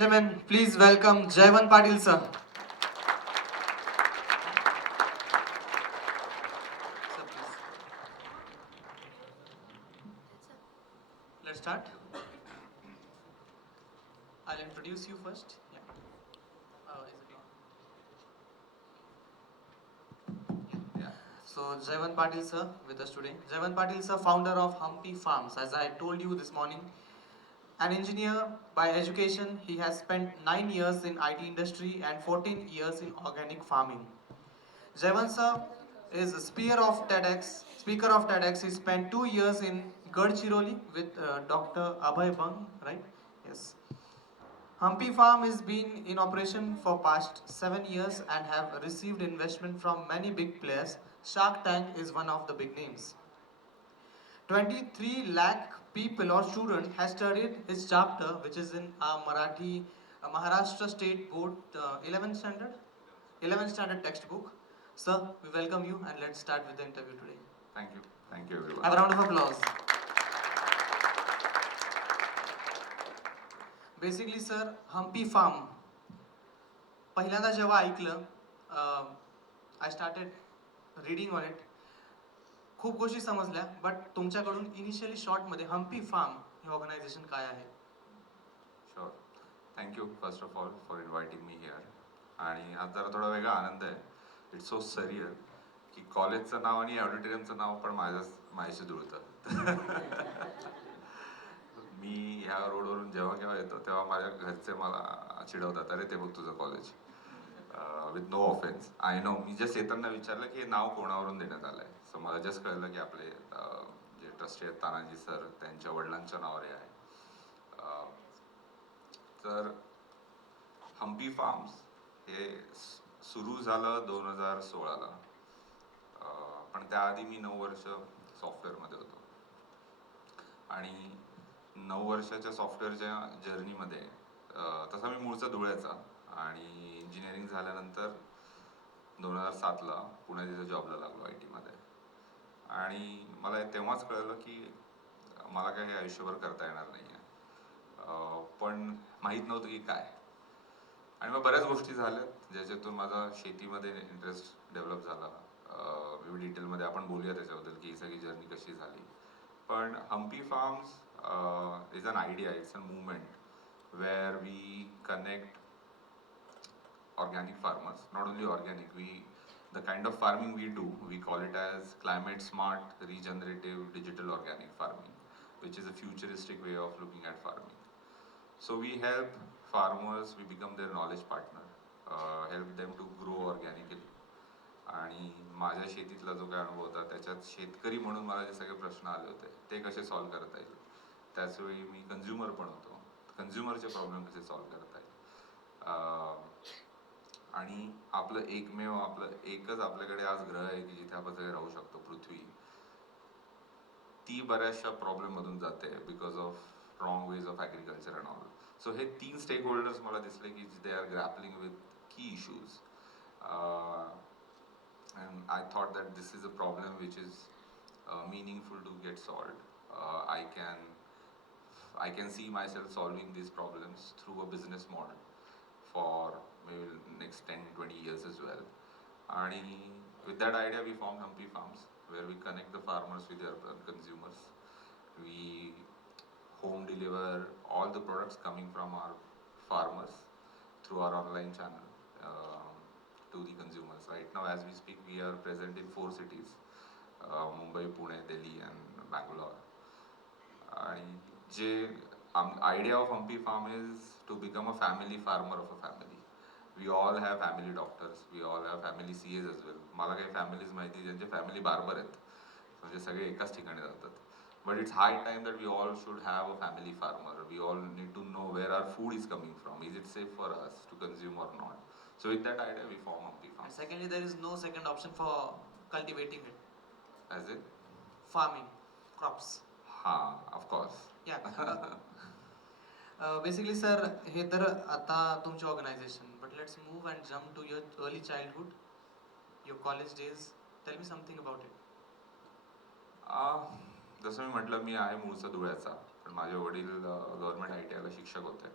Gentlemen, please welcome Jaivan Patil sir. Sir, please. Let's start. I'll introduce you first. Yeah. Is it on? Yeah. So Jaivan Patil sir with us today. Jaivan Patil sir, founder of Humpy Farms. As I told you this morning, an engineer by education, he has spent 9 years in IT industry and 14 years in organic farming. Jaivan sir is a speaker of TEDx. He spent 2 years in Gadchiroli with Dr. Abhay Bang, right? Yes. Humpy Farm has been in operation for past 7 years and have received investment from many big players. Shark Tank is one of the big names. 23 lakh people or students has studied his chapter, which is in Marathi Maharashtra State Board 11th standard 11th standard textbook. Sir, we welcome you and let's start with the interview today. Thank you. Thank you, everyone. Have a round of applause. Basically sir Humpy farm पहिल्यांदा जेव्हा ऐकलं I started reading on it. खूप गोष्टी समजल्या, but तुमच्याकडून initially शॉर्टमध्ये Hampi form हे organisation काय आहे? Sure. Thank you first of all for inviting me here. आणि आज जरा थोडा वेगळा आनंद आहे. इट्स सो सरियल की कॉलेजचं नाव आणि ऑडिटोरियमचं नाव पण माझ्याशी जुळतं. मी ह्या रोडवरून जेव्हा केव्हा येतो तेव्हा माझ्या घरचे मला चिडवतात, अरे ते बघ तुझं college. With no offence, I know. मी जस्ट येताना विचारलं की हे नाव कोणावरून देण्यात आलं आहे. सो मला जस्ट कळलं की आपले जे ट्रस्टी आहेत तानाजी सर, त्यांच्या वडिलांच्या नावावर हे आहे. तर हम्पी फार्म्स हे सुरू झालं 2016ला. पण त्याआधी मी 9 वर्ष सॉफ्टवेअरमध्ये होतो आणि 9 वर्षाच्या सॉफ्टवेअरच्या जर्नीमध्ये तसा मी मूळचा धुळ्याचा आणि इंजिनिअरिंग झाल्यानंतर 2007ला पुण्यात तिथे जॉबला लागलो आय टीमध्ये. आणि मला तेव्हाच कळलं की मला काही आयुष्यभर करता येणार नाही आहे. पण माहीत नव्हतं की काय. आणि मग बऱ्याच गोष्टी झाल्यात ज्याच्यातून माझा शेतीमध्ये इंटरेस्ट डेव्हलप झाला. डिटेलमध्ये आपण बोलूया त्याच्याबद्दल की ही सगळी जर्नी कशी झाली. पण Humpy farms is an idea, it's a movement where we connect organic farmers, not only organic, the kind of farming we do, we call it as climate smart, regenerative, digital organic farming, which is a futuristic way of looking at farming. So we help farmers, we become their knowledge partner, help them to grow organically. आणि माझ्या शेतीतला जो काय अनुभव होता त्याच्यात शेतकरी म्हणून मला जे सगळे प्रश्न आले होते ते कसे सॉल्व्ह करता येईल. त्याचवेळी मी कन्झ्युमर पण होतो, कन्झ्युमरचे प्रॉब्लेम कसे सॉल्व्ह करता येईल. आणि आपलं एकच आपल्याकडे आज ग्रह आहे की जिथे आपण सगळे राहू शकतो, पृथ्वी. ती बऱ्याचशा प्रॉब्लेम मधून जाते because of wrong ways of agriculture and all. So हे 3 स्टेक होल्डर्स मला दिसले की दे आर ग्रॅपलिंग विथ की issues. And I thought that this is a problem which is meaningful to get solved. I can see myself solving these problems through a business model for maybe next 10-20 years as well. And with that idea we formed Humpy Farms, where we connect the farmers with their consumers. We home deliver all the products coming from our farmers through our online channel to the consumers. Right now as we speak we are present in 4 cities, Mumbai, Pune, Delhi and Bangalore. And the idea of Humpy Farm is to become a family farmer of a family. We all have family doctors, we all have family CAs as well. मला काही families माहिती ज्यांचे family बार्बर आहेत, म्हणजे सगळे एकाच ठिकाणी जातात. But it's high time that we all should have a family farmer. We all need to know where our food is coming from. Is it safe for us to consume or not? So with that idea we form Humpy Farm. And secondly, there is no second option for cultivating it. As in? Farming, crops. Ha, of course. Yeah. Basically, sir, हे तर आता तुमचे organisation. But let's move and jump to your early childhood, your college days. Tell me something about it. जसं मी म्हटलं, मी आहे मूळचा धुळ्याचा, पण माझे वडील गव्हर्नमेंट ITIला शिक्षक होते.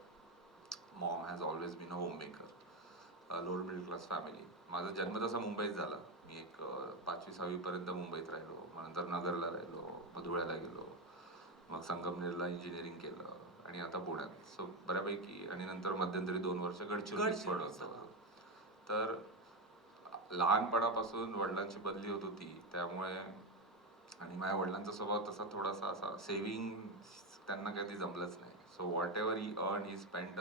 Maugham has always been a home maker. Lower middle class family. माझा जन्म तसा मुंबईत झाला. मी एक 5वी-6वी पर्यंत मुंबईत राहिलो. मग नंतर नगरला राहिलो, मधुळ्याला गेलो, मग संगमनेरला इंजिनिअरिंग केलं आणि आता पुण्यात. सो बऱ्यापैकी, आणि नंतर मध्यंतरी 2 वर्ष गडचिरोलीत पडत होतो. तर लहानपणापासून वडिलांची बदली होत होती, त्यामुळे, आणि माझ्या वडिलांचा स्वभाव तसा थोडासा असा, सेव्हिंग त्यांना कधी जमलंच नाही. So whatever he earn he spent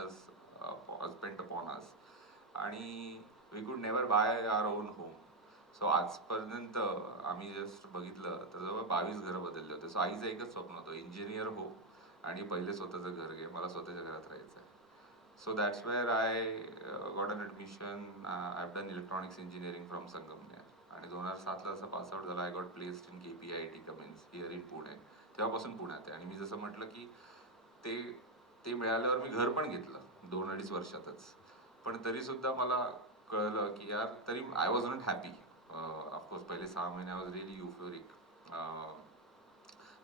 upon us. आणि we could never buy our own home. So आजपर्यंत आम्ही जस्ट बघितलं तर जवळ 22 घरं बदलले होते. सो आईचं एकच स्वप्न होतं, इंजिनियर हो आणि पहिले स्वतःचं घर घे, मला स्वतःच्या घरात राहायचं आहे. So that's where I got an admission. I've done electronics engineering from Sangamner. आणि 2007ला जसं पास आउट झाला, I got placed in KPIT Cummins here in Pune. तेव्हापासून पुण्यात आहे. आणि मी जसं म्हटलं की ते ते मिळाल्यावर मी घर पण घेतलं 2-2.5 वर्षातच. पण तरी सुद्धा मला कळलं की यार, तरी I was not happy. Of course पहिले 6 महिने आय वॉज रिअली युफोरिक.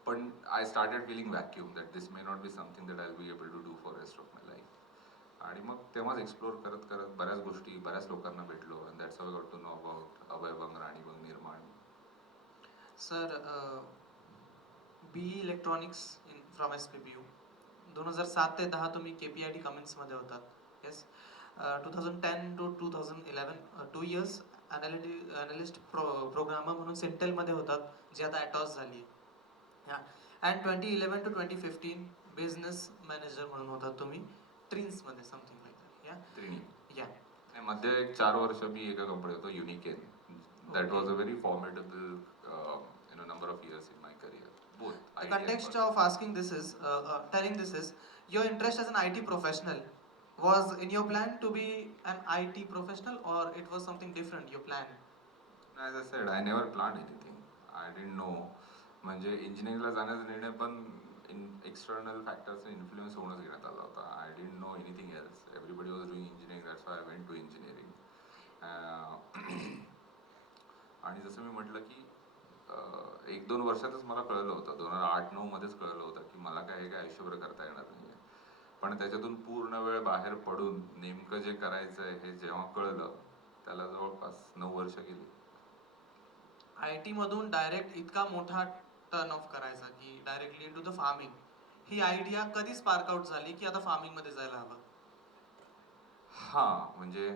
पण I started feeling vacuum that this may not be something that I will be able to do for rest of my life. आणि मग तेव्हाच explore करत करत बऱ्याच गोष्टी, बऱ्याच लोकांना भेटलो. And that's how I got to know about Abhay Bang, Rani Bang, Nirman. Sir, BE electronics from SPPU. 2007 ते 10 तुम्ही KPIT कमिन्समध्ये होतात. Yes. 2010 to 2011 2 years analyst programmer म्हणून सेंटेलमध्ये होतात, जी आता ॲटॉस झाली आहे. अँड 2011 to 2015 बिझनेस मॅनेजर म्हणून होतात तुम्ही ट्रिन्समध्ये, समथिंग लाईक दॅट. या त्रिणी. या मध्ये एक 4 वर्ष मी एका कंपनीत होतो, युनिकेन. That was a very formidable number of years in my career. Both. The context of asking this is, telling this is, your interest as an IT professional was in your plan to be an IT professional, or it was something different, your plan? As I said, I never planned anything. I didn't know. म्हणजे इंजिनिअरिंगला जाण्याचा निर्णय पण external फॅक्टर्सने influence होऊनच घेण्यात आला होता. I didn't know anything else. Everybody was doing engineering, that's why I went to engineering. आणि जसं मी म्हटलं की 1-2 वर्षातच मला कळलं होतं, 2008-9 मध्येच कळलं होतं की मला काय हे काय आयुष्यभर करता येणार नाही. पण त्याच्यातून पूर्ण वेळ बाहेर पडून नेमकं जे करायचं आहे हे जेव्हा कळलं, त्याला जवळपास 9 वर्ष गेली. IT मधून डायरेक्ट इतका मोठा टर्न ऑफ करायचा की directly into the farming, he idea कधी स्पार्क आउट झाली की आता फार्मिंगमध्ये जायला हवं? हां, म्हणजे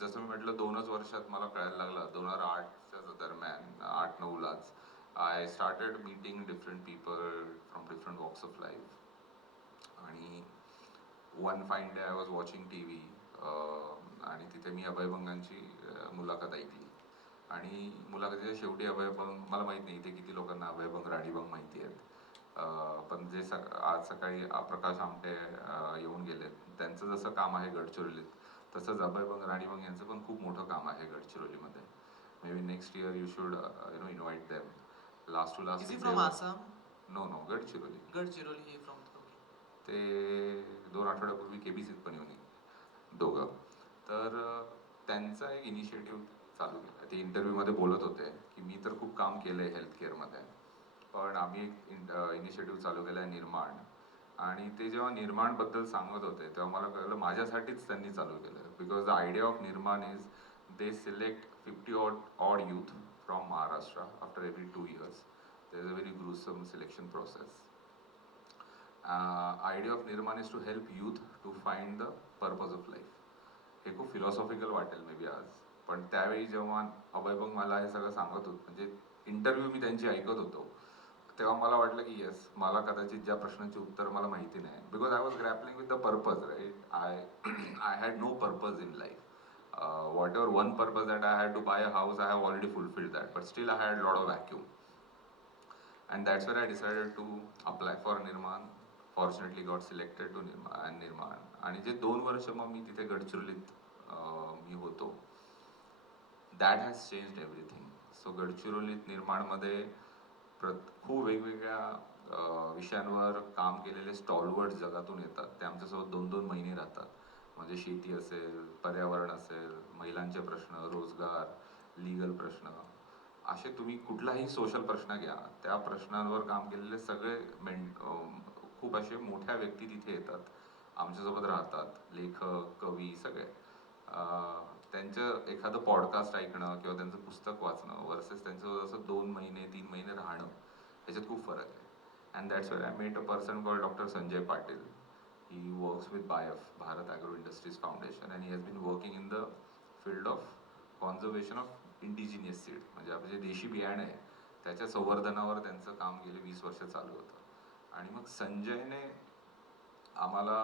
जसं मी म्हटलं 2च वर्षात मला कळायला लागलं. 2008च्या दरम्यान, 8-9लाच I started meeting different people from different walks of life. आणि one fine day I was watching TV, आणि तिथे मी अभयभंगांची मुलाखत ऐकली. आणि मुलाखतीच्या शेवटी अभयभंग, मला माहीत नाही इथे किती लोकांना अभयभंग, राणीबंग माहिती आहेत. पण जे आज सकाळी प्रकाश आमटे येऊन गेलेत, त्यांचं जसं काम आहे गडचिरोलीत, तसंच अभयभंग, राणीबंग यांचं पण खूप मोठं काम आहे गडचिरोलीमध्ये. May be next year you should invite them. Last to last. Is he from Assam? No, Gadchiroli. Gadchiroli he from. ते 2 आठवड्यापूर्वी KBCत पण येऊन दोघं. तर त्यांचा एक इनिशिएटिव्ह चालू केला. ते इंटरव्ह्यूमध्ये बोलत होते की मी तर खूप काम केलं आहे हेल्थकेअरमध्ये, पण आम्ही एक इनिशिएटिव्ह चालू केला आहे, निर्माण. आणि ते जेव्हा निर्माणबद्दल सांगत होते तेव्हा मला कळलं माझ्यासाठीच त्यांनी चालू केलं. बिकॉज द आयडिया ऑफ निर्माण is they select 50 odd youth from Maharashtra after every 2 years. There is a very gruesome selection process. Idea of Nirman is to help youth to find the purpose of life. हे खूप philosophical वाटेल may be आज, पण त्यावेळी जेव्हा अभयभंग मला हे सगळं सांगत होतं, म्हणजे इंटरव्ह्यू मी त्यांची ऐकत होतो, तेव्हा मला वाटलं की येस, मला कदाचित ज्या प्रश्नांची उत्तर मला माहिती नाही, because I was grappling with the purpose, right. I had no purpose in life. whatever one purpose that I had to buy a house, I have already fulfilled that, but still I had a lot of vacuum. And that's where I decided to apply for Nirman. Fortunately got selected to Nirman. आणि जे 2 वर्ष मग मी तिथे गडचिरोलीत मी होतो, that has changed everything. So गडचिरोलीत निर्माणमध्ये खूप वेगवेगळ्या विषयांवर काम केलेले स्टॉलवर्ड जगातून येतात. ते आमच्यासोबत 2-2 महिने राहतात. म्हणजे शेती असेल, पर्यावरण असेल, महिलांचे प्रश्न, रोजगार, लीगल प्रश्न, असे तुम्ही कुठलाही सोशल प्रश्न घ्या, त्या प्रश्नांवर काम केलेले सगळे खूप असे मोठ्या व्यक्ती तिथे येतात. आमच्यासोबत राहतात, लेखक, कवी सगळे. त्यांचं एखादं पॉडकास्ट ऐकणं किंवा त्यांचं पुस्तक वाचणं वर्सेस त्यांचं असं 2 महिने 3 महिने राहणं, ह्याच्यात खूप फरक आहे. And that's where I met a person called doctor Sanjay Patil. He works with BIF, Bharat Agro Industries Foundation, and he has been working in the field of conservation of indigenous seed. म्हणजे आपले जे देशी बियाणे आहे त्याच्या संवर्धनावर त्यांचं काम गेले 20 वर्ष चालू होतं. आणि मग संजयने आम्हाला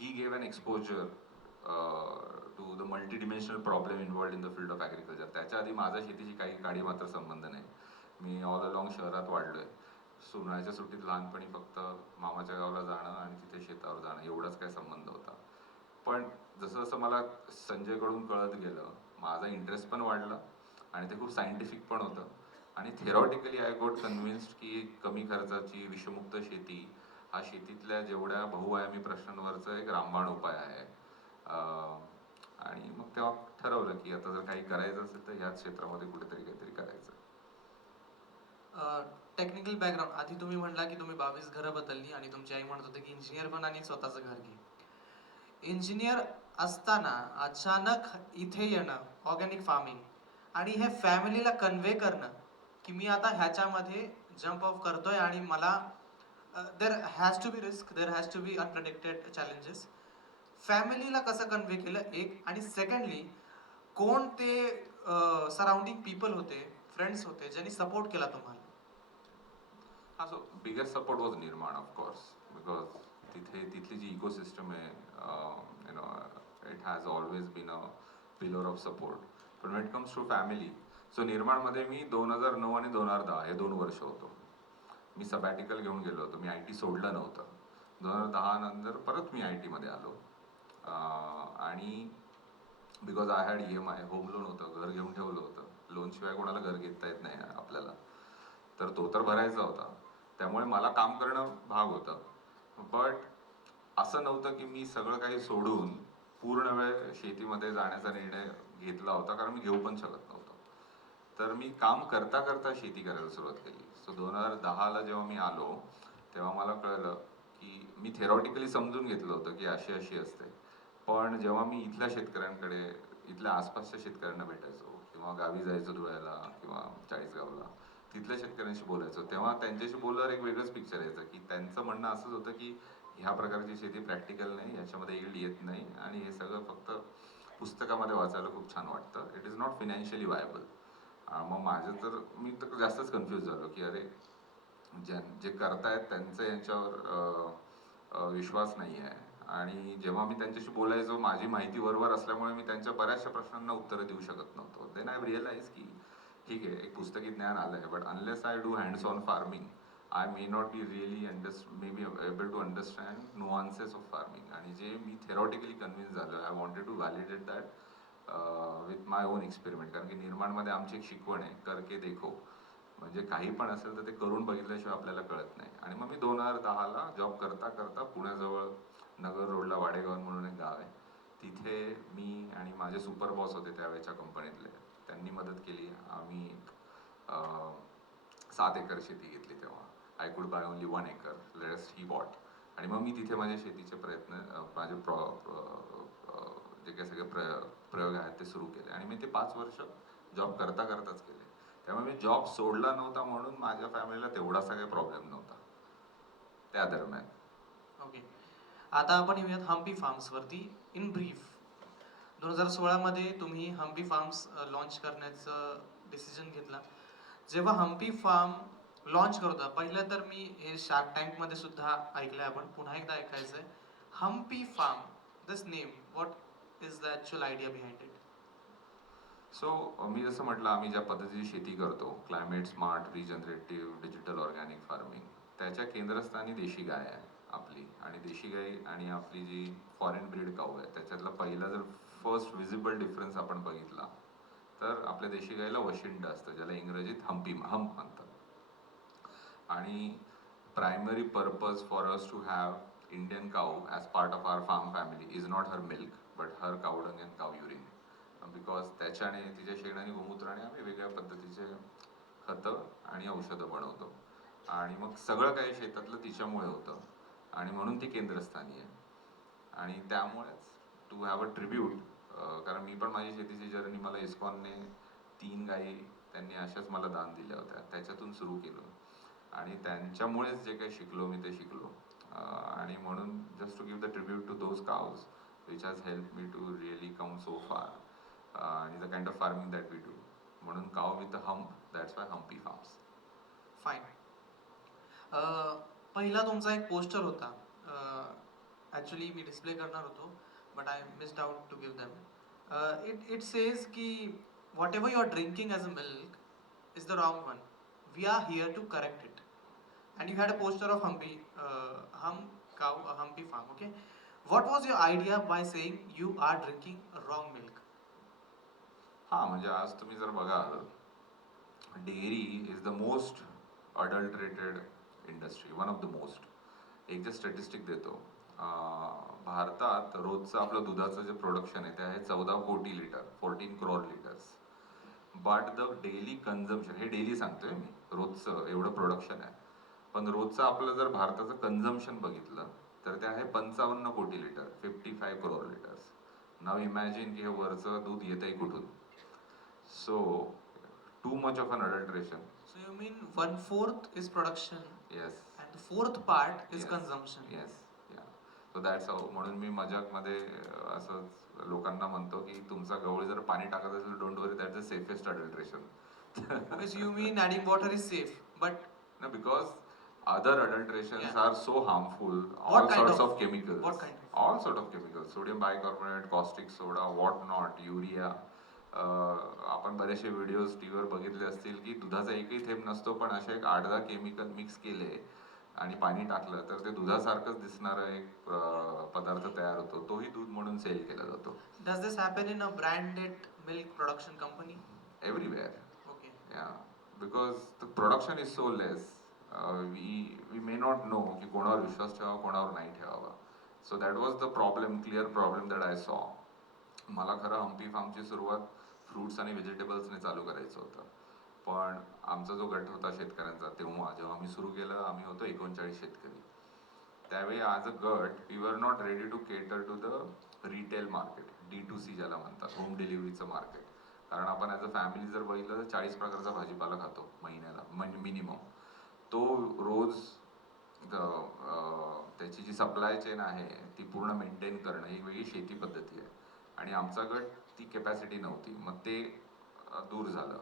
he gave an exposure to the multidimensional problem involved in the field of agriculture. त्याच्या आधी माझा शेतीशी काही काडी मात्र संबंध नाही. मी ऑल अलॉंग शहरात वाढलोय. उन्हाळ्याच्या सुट्टीत लहानपणी फक्त मामाच्या गावाला जाणं आणि तिथे शेतावर जाणं एवढाच काय संबंध होता. पण जसं जसं मला संजयकडून कळत गेलं माझा इंटरेस्ट पण वाढला आणि ते खूप सायंटिफिक पण होतं. आणि थेरॉटिकली आय गॉट कन्व्हिन्स्ड की कमी खर्चाची विषमुक्त शेती हा शेतीतल्या जेवढ्या बहुआयामी प्रश्नांवरचा एक रामबाण उपाय आहे. आणि मग तेव्हा ठरवलं की आता जर काही करायचं असेल तर ह्याच क्षेत्रामध्ये कुठेतरी काहीतरी करायचं. टेक्निकल बॅकग्राऊंड, आधी तुम्ही म्हणला की तुम्ही 22 घरं बदलली आणि तुमची आई म्हणत होते की इंजिनियर बन आणि स्वतःचं घर घे. इंजिनियर असताना अचानक इथे येणं ऑर्गॅनिक फार्मिंग आणि हे फॅमिलीला कन्व्हे करणं की मी आता ह्याच्यामध्ये जम्प ऑफ करतोय आणि मला there has to be risk, there has to be unpredicted challenges. फॅमिलीला कसं कन्व्हे केलं एक, आणि सेकंडली कोण ते सराउंडिंग पीपल होते, फ्रेंड्स होते ज्यांनी सपोर्ट केला तुम्हाला? So biggest support was Nirman, of course, because तिथली जी इकोसिस्टम आहे, it has always been a pillar of support. But when it comes to family, so निर्माणमध्ये मी 2009 आणि 2010 हे 2 वर्ष होतो. मी सबॅटिकल घेऊन गेलो होतो. मी IT सोडलं नव्हतं. 2010 नंतर परत मी IT मध्ये आलो. आणि because I had EMI, home loan होतं, घर घेऊन ठेवलं होतं. लोनशिवाय कोणाला घर घेता येत नाही आपल्याला, तर तो तर भरायचा होता. त्यामुळे मला काम करणं भाग होतं. बट असं नव्हतं की मी सगळं काही सोडून पूर्ण वेळ शेतीमध्ये जाण्याचा निर्णय घेतला होता, कारण मी घेऊ पण शकत नव्हतो. तर मी काम करता करता शेती करायला सुरुवात केली. सो 2010ला जेव्हा मी आलो तेव्हा मला कळलं की मी थेरॉटिकली समजून घेतलं होतं की अशी अशी असते. पण जेव्हा मी इथल्या शेतकऱ्यांकडे, इथल्या आसपासच्या शेतकऱ्यांना भेटायचो किंवा गावी जायचो धुळ्याला किंवा चाळीसगावला, तिथल्या शेतकऱ्यांशी बोलायचो, तेव्हा त्यांच्याशी बोलल्यावर एक वेगळंच पिक्चर यायचं की त्यांचं म्हणणं असंच होतं की ह्या प्रकारची शेती प्रॅक्टिकल नाही, ह्याच्यामध्ये यील्ड येत नाही आणि हे सगळं फक्त पुस्तकामध्ये वाचायला खूप छान वाटतं. It is not financially viable. मग मी तर जास्तच कन्फ्यूज झालो की अरे जे करतायत त्यांचं यांच्यावर विश्वास नाही आहे. आणि जेव्हा मी त्यांच्याशी बोलायचो माझी माहिती बरोबर असल्यामुळे मी त्यांच्या बऱ्याचशा प्रश्नांना उत्तरं देऊ शकत नव्हतो. देन आय रिअलाइज की ठीक आहे, एक पुस्तकी ज्ञान आलं आहे, but unless I do hands on farming I may not be really may be able to understand nuances of farming. आणि जे मी थेरॉटिकली कन्व्हिन्स झालो, I wanted to validate that with my own experiment. कारण की निर्माणमध्ये आमची एक शिकवण आहे, करके देखो. म्हणजे काही पण असेल तर ते करून बघितल्याशिवाय आपल्याला कळत नाही. आणि मग मी 2010ला जॉब करता करता पुण्याजवळ नगर रोडला वाडेगाव म्हणून एक गाव आहे, तिथे मी आणि माझे सुपर बॉस होते त्यावेळेच्या कंपनीतले, त्यांनी मदत केली. आम्ही 7 एकर शेती घेतली तेव्हा. I could buy only 1 acre, rest he bought. आणि मग मी तिथे माझे शेतीचे प्रयत्न, माझे जे काही सगळे प्रयोग आहेत ते सुरू केले. आणि मी ते 5 वर्ष जॉब करता करताच केले. त्यामुळे मी जॉब सोडला नव्हता म्हणून माझ्या फॅमिलीला तेवढासा काही प्रॉब्लेम नव्हता त्या दरम्यान. ओके, आता आपण येऊयात हम्पी फार्म्स वरती. इन ब्रीफ, 2016 मध्ये तुम्ही हम्पी फार्म्स लॉन्च करण्याचं डिसिजन घेतला. जेव्हा हम्पी फार्म लॉन्च करता, पहिलं तर मी हे शार्क टँक मध्ये सुद्धा ऐकलंय, आपण पुन्हा एकदा ऐकायचंय. Hampi farm, this name, what is the actual idea behind it? So मी जसं म्हटलं, आम्ही ज्या पद्धतीची शेती करतो, climate smart, regenerative, digital organic farming, त्याच्या केंद्रस्थानी देशी गाय आहे आपली. आणि देशी गाय आणि आपली जी फॉरेन ब्रीड काऊ आहे त्याच्यातला पहिला जर फर्स्ट विजिबल डिफरन्स आपण बघितला तर आपल्या देशी गायला वशिंड असतं, ज्याला इंग्रजीत हम्प म्हणतात. आणि primary purpose for us to have Indian cow as part of our farm family is not her milk but her cow dung and cow urine. Because त्याच्याने, तिच्या शेणाने, गोमूत्राने आम्ही वेगळ्या पद्धतीचे खतं आणि औषधं बनवतो. आणि मग सगळं काही शेतातलं तिच्यामुळे होतं आणि म्हणून ती केंद्रस्थानी आहे. आणि त्यामुळेच टू हॅव अ ट्रिब्यूट, कारण मी पण माझी शेतीची जर्नी मला इस्कॉनने 3 गायी त्यांनी अशाच मला दान दिल्या होत्या, त्याच्यातून सुरू केलं आणि त्यांच्यामुळेच जे काही शिकलो मी ते शिकलो. आणि म्हणून just to give the tribute to those cows which has help me to really come so far आणि the kind of farming that we do. म्हणून cow with the hump, that's why Humpy farms. Fine. पहिला तुमचा एक poster होता, actually मी display करणार होतो but I missed out to give them. It says की whatever you are drinking as a milk is the wrong one, we are here to correct it. And you had a poster of Humpy Farm. Okay, what was your idea by saying you are drinking wrong milk? हां, म्हणजे आज तुम्ही जर बघाल, dairy is the most adulterated industry, one of the most. एक जे statistic देतो, भारतात रोजचं आपलं दुधाचं जे प्रोडक्शन आहे ते आहे 14 कोटी litre, 14 crore litres. But the daily consumption, हे डेली सांगतोय मी, रोजचं एवढं प्रोडक्शन आहे, पण रोजचं आपलं जर भारताचं कन्झम्पशन बघितलं तर ते आहे 55 कोटी लिटर, 55 crore लिटर्स. नाव इमॅजिन की हे वरचं दूध येतंय कुठून. So too much of an adulteration. So you mean 1/4 is production? Yes. And the fourth part is Yes. consumption. Yes. Yeah. So that's how. म्हणून मी मजाकमध्ये असं लोकांना म्हणतो की तुमचा गवळी जर पाणी टाकत असेल, don't worry, that's the safest adulteration. Which you mean adding water is safe, but No, because other adulterations Yeah. are so harmful. What All kind sorts of- of chemicals. what kind of? All sort of chemicals. Sodium bicarbonate, caustic soda, what not, urea. आपण बरेचसे videos टीव्हीवर बघितले असतील की दुधाचा एकही थेंब नसतो, पण असे एक 8-10 केमिकल मिक्स केले आणि पाणी टाकलं तर ते दुधासारखंच दिसणारा एक पदार्थ तयार होतो. तोही दूध म्हणून सेल केला जातो. does this happen in a branded milk production company? Everywhere. Okay. Yeah, because the production is so less, we may not know की कोणावर विश्वास ठेवावा, कोणावर नाही ठेवावा. So that was the problem, clear problem that I saw. मला खरं हम्पी फार्मची सुरुवात फ्रुट्स आणि व्हेजिटेबल्सने चालू करायचं होतं, पण आमचा जो गट होता शेतकऱ्यांचा तेव्हा जेव्हा आम्ही सुरू केलं, आम्ही होतो 39 शेतकरी. त्यावेळी ॲज अ गट we were not ready to cater to the retail market, D2C ज्याला म्हणतात, होम डिलिव्हरीचं मार्केट. कारण आपण ॲज अ फॅमिली जर बघितलं तर 40 प्रकारचा भाजीपाला खातो महिन्याला, मिनिमम. तो रोज त्याची जी सप्लाय चेन आहे ती पूर्ण मेंटेन करणं ही वेगळी शेती पद्धती आहे आणि आमचा गट ती कॅपॅसिटी नव्हती. मग ते दूर झालं.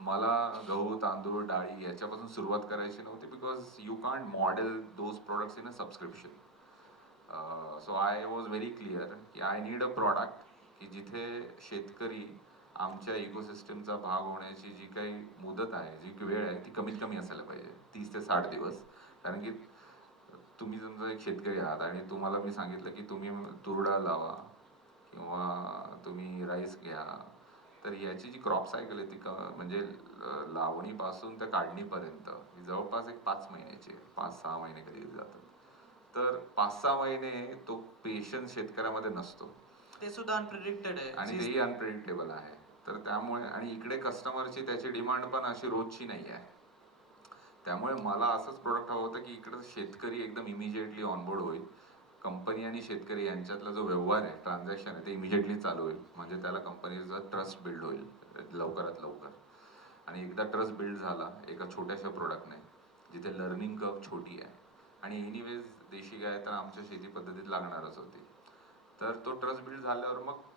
मला गहू, तांदूळ, डाळी याच्यापासून सुरुवात करायची नव्हती, because you can't model those products in a subscription. So I was very clear की आय नीड अ प्रॉडक्ट की जिथे शेतकरी आमच्या इकोसिस्टमचा भाग होण्याची जी काही मुदत आहे, जी वेळ आहे, ती कमीत कमी असायला पाहिजे, 30 ते 60 दिवस. कारण की तुम्ही समजा एक शेतकरी आहात आणि तुम्हाला मी सांगितलं की तुम्ही तूर डाळ लावा किंवा तुम्ही राईस घ्या, तर याची जी क्रॉप सायकल आहे ती म्हणजे लावणीपासून तर काढणीपर्यंत जवळपास एक 5 महिन्याची आहे, 5-6 महिने कधी जातात. तर 5-6 महिने तो पेशन्स शेतकऱ्यामध्ये नसतो ते सुद्धा अनप्रिडिक्टेड आहे आणि तेही अनप्रिडिक्टेबल आहे. तर त्यामुळे आणि इकडे कस्टमरची त्याची डिमांड पण अशी रोजची नाही आहे. त्यामुळे मला असंच प्रोडक्ट हवं होतं की इकडं शेतकरी एकदम इमिजिएटली ऑनबोर्ड होईल, कंपनी आणि शेतकरी यांच्यातला जो व्यवहार आहे, ट्रान्झॅक्शन आहे, ते इमिजिएटली चालू होईल. म्हणजे त्याला कंपनीचा ट्रस्ट बिल्ड होईल लवकरात लवकर. आणि एकदा ट्रस्ट बिल्ड झाला एका छोट्याशा प्रोडक्टने, जिथे लर्निंग कर्व छोटी आहे आणि एनिवेज देशी गाय तर आमच्या शेती पद्धतीत लागणारच होती, तर तो ट्रस्ट बिल्ड झाल्यावर मग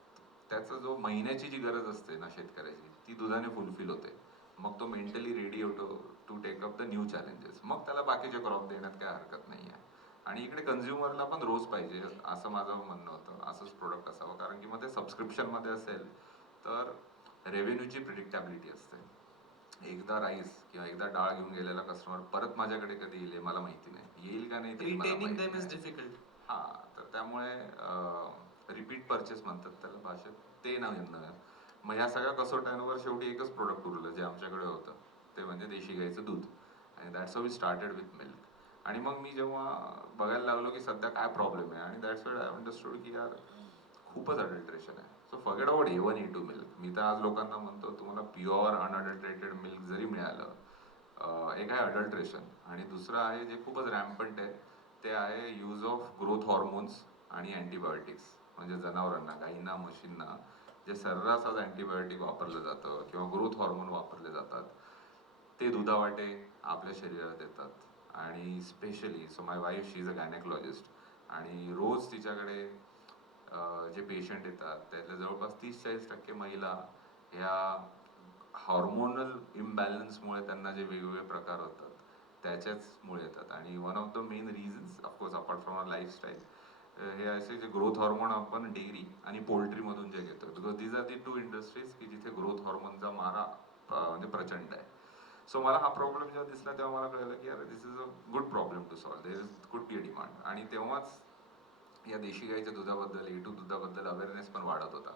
त्याचा जो महिन्याची जी गरज असते ना शेतकऱ्याची, ती दुधाने फुलफिल होते. मग तो मेंटली रेडी होतो to take up the new challenges. मग त्याला बाकीचे क्रॉप देण्यात काय हरकत नाही आहे. आणि इकडे कन्झ्युमरला पण रोज पाहिजे असं माझं म्हणणं होतं, असंच प्रोडक्ट असावं. कारण की मग ते सबस्क्रिप्शनमध्ये असेल तर रेव्हेन्यूची प्रिडिक्टॅबिलिटी असते. एकदा राईस किंवा एकदा डाळ घेऊन गेलेला कस्टमर परत माझ्याकडे कधी येईल मला माहिती नाही, येईल का नाही ते मला रिटेनिंग माहिती देम इज नाही. डिफिकल्ट. हां, तर त्यामुळे रिपीट परचेस म्हणतात त्याला भाषेत, ते नाही येणं. मग ह्या सगळ्या कसोट्यांवर शेवटी एकच प्रोडक्ट उरलं जे आमच्याकडे होतं, ते म्हणजे देशी गाईचं दूध. आणि that's how we started with milk. आणि मग मी जेव्हा बघायला लागलो की सध्या काय प्रॉब्लेम आहे, आणि दॅट्स व्हाय आय अंडरस्टूड की यार खूपच अडल्ट्रेशन आहे. So forget about A1 A2 milk. मी तर आज लोकांना म्हणतो तुम्हाला प्युअर अनअडल्ट्रेटेड मिल्क जरी मिळालं, एक आहे अडल्ट्रेशन आणि दुसरं आहे जे खूपच रॅम्पंट आहे, ते आहे यूज ऑफ ग्रोथ हॉर्मोन्स आणि अँटीबायोटिक्स म्हणजे जनावरांना, गाईंना, म्हशींना जे सर्रास आज अँटीबायोटिक वापरलं जातं किंवा ग्रोथ हॉर्मोन वापरले जातात, ते दुधावाटे आपल्या शरीरात येतात. आणि specially so my wife she is a gynaecologist, आणि रोज तिच्याकडे जे पेशंट येतात त्यातल्या जवळपास 30-40% महिला ह्या हॉर्मोनल इम्बॅलन्समुळे त्यांना जे वेगवेगळे प्रकार होतात त्याच्याचमुळे येतात. आणि one of the main reasons of course apart from our lifestyle, हे असे जे ग्रोथ हॉर्मोन आपण डेअरी आणि पोल्ट्रीमधून जे घेतो, because these are the two industries की जिथे ग्रोथ हॉर्मोनचा मारा म्हणजे प्रचंड आहे. सो मला हा प्रॉब्लेम जेव्हा दिसला तेव्हा मला कळलं की अरे this is a good problem to solve, there is could be a demand. आणि तेव्हाच या देशी गाईच्या दुधाबद्दल, A2 दुधाबद्दल अवेअरनेस पण वाढत होता.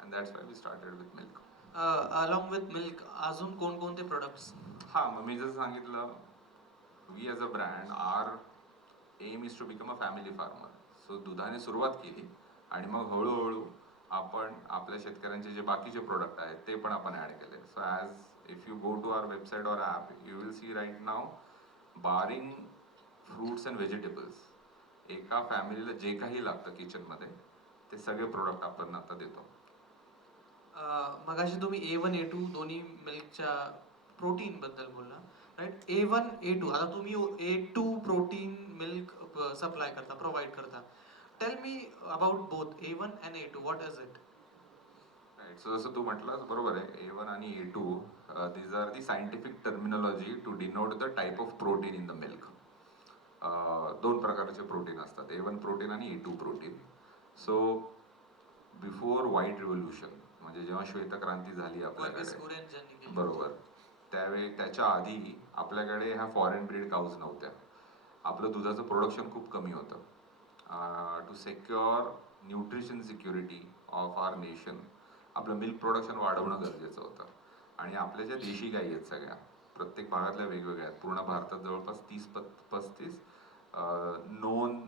And that's why we started with milk. Along with milk अजून कोणकोणते प्रोडक्ट्स? हां, मग मी जसं सांगितलं, we as a brand our aim is to become a family farmer. So दुधाने सुरुवात केली आणि मग हळूहळू आपण आपल्या शेतकऱ्यांचे जे बाकीचे प्रोडक्ट आहेत ते पण आपण ॲड केले. So as if you go to our website or app, you will see right now, barring fruits and vegetables, एका फॅमिलीला जे काही लागतं किचनमध्ये ते सगळे प्रोडक्ट आपण आता देतो. मगाशी तुम्ही A1 A2 दोन्ही मिल्कच्या प्रोटीन बद्दल बोलला, राईट? A1 A2, आता तुम्ही A2 प्रोटीन मिल्क सप्लाय करता, प्रोव्हाइड करता. Tell me about both A1 and A2, what is it? Right. So जसं तू म्हटलास बरोबर आहे, A1 आणि A2 these are the scientific terminology to denote the type of protein in the milk. दोन प्रकारचे प्रोटीन असतात, A1 प्रोटीन आणि A2 protein. So before white revolution, म्हणजे जेव्हा श्वेतक्रांती झाली वर्गीस आपल्याकडे, कुरियन ज्यांनी केली. बरोबर, त्यावेळी त्याच्या आधी आपल्याकडे ह्या फॉरेन ब्रीड काऊज नव्हत्या. आपलं दुधाचं प्रोडक्शन खूप कमी होतं. To secure nutrition security of our nation आपलं मिल्क प्रोडक्शन वाढवणं गरजेचं होतं. आणि आपल्या ज्या देशी गायी आहेत सगळ्या, प्रत्येक भागातल्या वेगवेगळ्या आहेत. पूर्ण भारतात जवळपास 30-35 नोन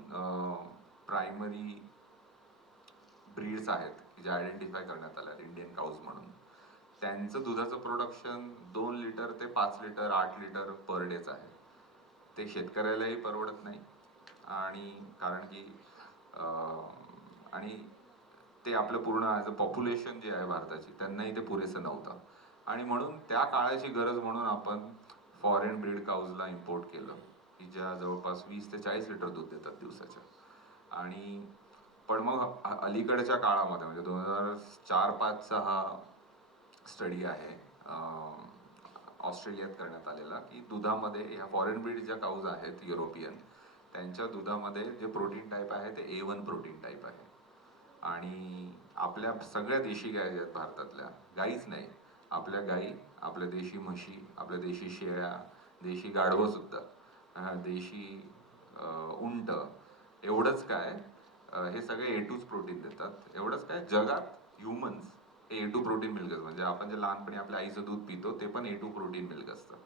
प्रायमरी ब्रीड्स आहेत की ज्या आयडेंटिफाय करण्यात आल्या इंडियन काऊज म्हणून. त्यांचं दुधाचं प्रोडक्शन 2 लिटर ते 5 लिटर 8 लिटर पर डेच आहे. ते शेतकऱ्यालाही परवडत नाही, आणि कारण की आणि ते आपलं पूर्ण ॲज अ पॉप्युलेशन जे आहे भारताची त्यांनाही ते पुरेसं नव्हतं. आणि म्हणून त्या काळाची गरज म्हणून आपण फॉरेन ब्रीड काऊजला इम्पोर्ट केलं की ज्या जवळपास 20 ते 40 लिटर दूध देतात दिवसाच्या. आणि पण मग अलीकडच्या काळामध्ये म्हणजे 2004-05चा हा स्टडी आहे ऑस्ट्रेलियात करण्यात आलेला, की दुधामध्ये ह्या फॉरेन ब्रीड ज्या काऊज आहेत युरोपियन, त्यांच्या दुधामध्ये जे प्रोटीन टाईप आहे ते A1 प्रोटीन टाईप आहे. आणि आपल्या सगळ्या देशी गाय आहेत भारतातल्या, गाईच नाही, आपल्या गाई, आपल्या देशी म्हशी, आपल्या देशी शेळ्या, देशी गाढवं सुद्धा, देशी उंट, एवढंच काय हे सगळे A2च प्रोटीन देतात. एवढंच काय, जगात ह्युमन्स हे A2 प्रोटीन मिल्क असतं. म्हणजे आपण जे लहानपणी आपल्या आईचं दूध पितो ते पण A2 प्रोटीन मिल्क असतं.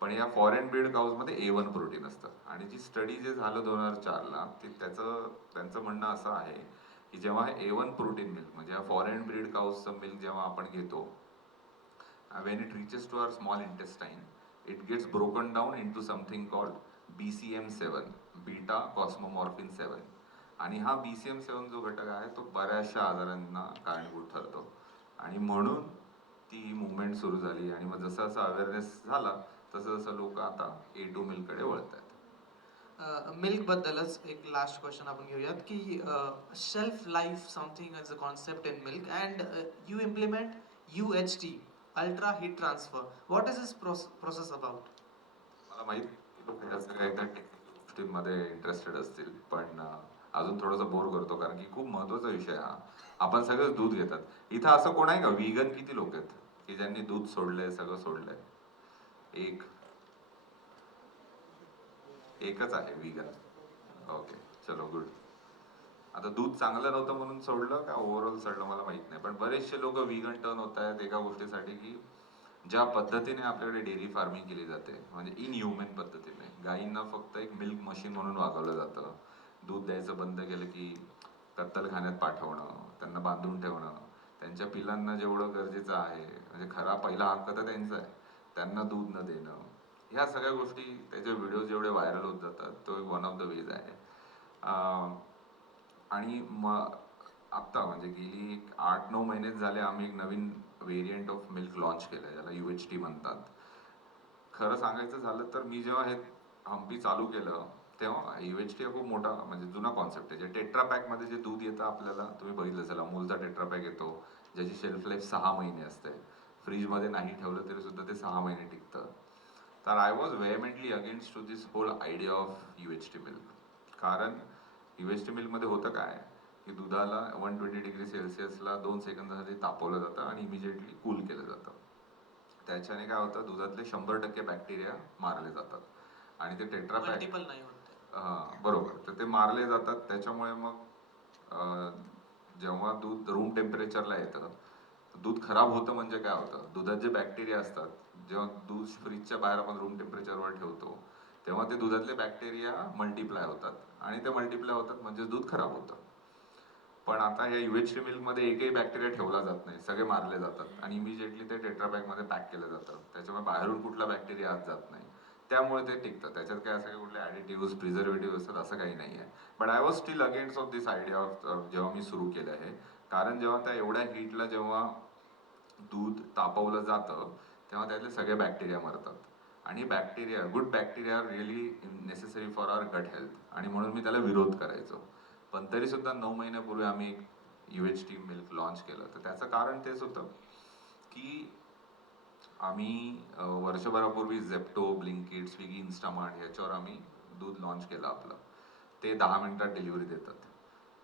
पण या फॉरेन ब्रीड काऊजमध्ये A1 प्रोटीन असतं. आणि जी स्टडी जे झालं 2004ला, ते त्यांचं म्हणणं असं आहे की जेव्हा हे A1 प्रोटीन मिल्क म्हणजे या फॉरेन ब्रीड काऊजचं मिल्क जेव्हा आपण घेतो, when it reaches to our small intestine, it gets broken down into something called BCM7, beta casomorphin 7. आणि हा BCM7 जो घटक आहे तो बऱ्याचशा आजारांना कारणीभूत ठरतो. आणि म्हणून ती मुवमेंट सुरू झाली. आणि मग जसं जसं अवेअरनेस झाला तसं जसं लोक आता A2 मिल्ककडे वळत आहेत. मिल्क बद्दलच एक लास्ट क्वेश्चन आपण घेऊयात की shelf life something as a concept in milk and you implement UHT, ultra heat transfer. What is this process about? मला माहित की लोक या सगळ्या एकदा टेक्निकल गोष्टींमध्ये इंटरेस्टेड असतील, पण अजून थोडंसं बोर करतो कारण की खूप महत्वाचा विषय हा. आपण सगळंच दूध घेतात. इथं असं कोण आहे का, व्हीगन किती लोक आहेत की ज्यांनी दूध सोडलंय, सगळं सोडलंय? एकच आहे व्हीगन. ओके, चलो गुड. आता दूध चांगलं नव्हतं म्हणून सोडलं का ओव्हरऑल सोडलं मला माहित नाही, पण बरेचसे लोक व्हीगन टर्न होत आहेत एका गोष्टीसाठी की ज्या पद्धतीने आपल्याकडे डेअरी फार्मिंग केली जाते, म्हणजे इनह्युमन पद्धतीने, गायींना फक्त एक मिल्क मशीन म्हणून वागवलं जातं. दूध द्यायचं बंद केलं की कत्तलखान्यात पाठवणं, त्यांना बांधून ठेवणं, त्यांच्या पिलांना जेवढं गरजेचं आहे, म्हणजे खरा पहिला हक्क तर त्यांचा आहे, त्यांना दूध न देणं, ह्या सगळ्या गोष्टी, त्याचे व्हिडिओ जेवढे व्हायरल होत जातात तो एक वन ऑफ द वेज आहे. आणि मग आत्ता म्हणजे गेली 8-9 महिनेच झाले आम्ही एक नवीन व्हेरियंट ऑफ मिल्क लॉन्च केलंय, ज्याला UHT म्हणतात. खरं सांगायचं झालं तर मी जेव्हा हे हम्पी चालू केलं तेव्हा UHT हा खूप मोठा म्हणजे जुना कॉन्सेप्ट आहे. जे टेट्रा पॅक मध्ये जे दूध येतं आपल्याला, तुम्ही बघितलं असेल अमूलचा टेट्रा पॅक येतो, ज्याची शेल्फ लाईफ 6 महिने असते. फ्रीजमध्ये नाही ठेवलं तरी सुद्धा ते 6 महिने टिकतं. तर I was vehemently against to this whole idea of UHT milk. कारण UHT मिल्कमध्ये होतं काय की दुधाला 120°C 2 सेकंदासाठी तापवलं जातं आणि इमिजिएटली कूल केलं जातं. त्याच्याने काय होतं, दुधातले 100% बॅक्टेरिया मारले जातात आणि ते टेट्रा पॅक मल्टिपल नाही होत ते. बरोबर, तर ते मारले जातात. त्याच्यामुळे मग जेव्हा दूध रूम टेम्परेचरला येतं, दूध खराब होतं म्हणजे काय होतं, दुधात जे बॅक्टेरिया असतात, जेव्हा दूध फ्रीजच्या बाहेर आपण रूम टेम्परेचरवर ठेवतो तेव्हा ते दुधातले बॅक्टेरिया मल्टिप्लाय होतात आणि ते मल्टिप्लाय होतात म्हणजे दूध खराब होतं. पण आता या UHT मिल्कमध्ये एकही बॅक्टेरिया ठेवला जात नाही, सगळे मारले जातात आणि इमिजिएटली ते टेट्रापॅकमध्ये पॅक केलं जातं. त्याच्यामुळे बाहेरून कुठला बॅक्टेरिया आत जात नाही, त्यामुळे ते टिकतं. त्याच्यात काय असं काही कुठले ॲडिटिव्ह प्रिझर्वेटिव्ह असतात असं काही नाही आहे. But I was steel against of this idea of जेव्हा मी सुरू केलं आहे. कारण जेव्हा त्या एवढ्या हीटला जेव्हा दूध तापवलं जातं तेव्हा त्यातले सगळे बॅक्टेरिया मरतात आणि bacteria, good bacteria really necessary for our gut health आणि म्हणून मी त्याला विरोध करायचो. पण तरी सुद्धा 9 महिन्यापूर्वी आम्ही UHT मिल्क लॉन्च केलं. तर त्याचं कारण तेच होतं की आम्ही वर्षभरापूर्वी झेप्टो, ब्लिंकिट, स्विगी, इन्स्टामार्ट याच्यावर आम्ही दूध लॉन्च केलं आपलं. ते 10 मिनिटात डिलिव्हरी देतात.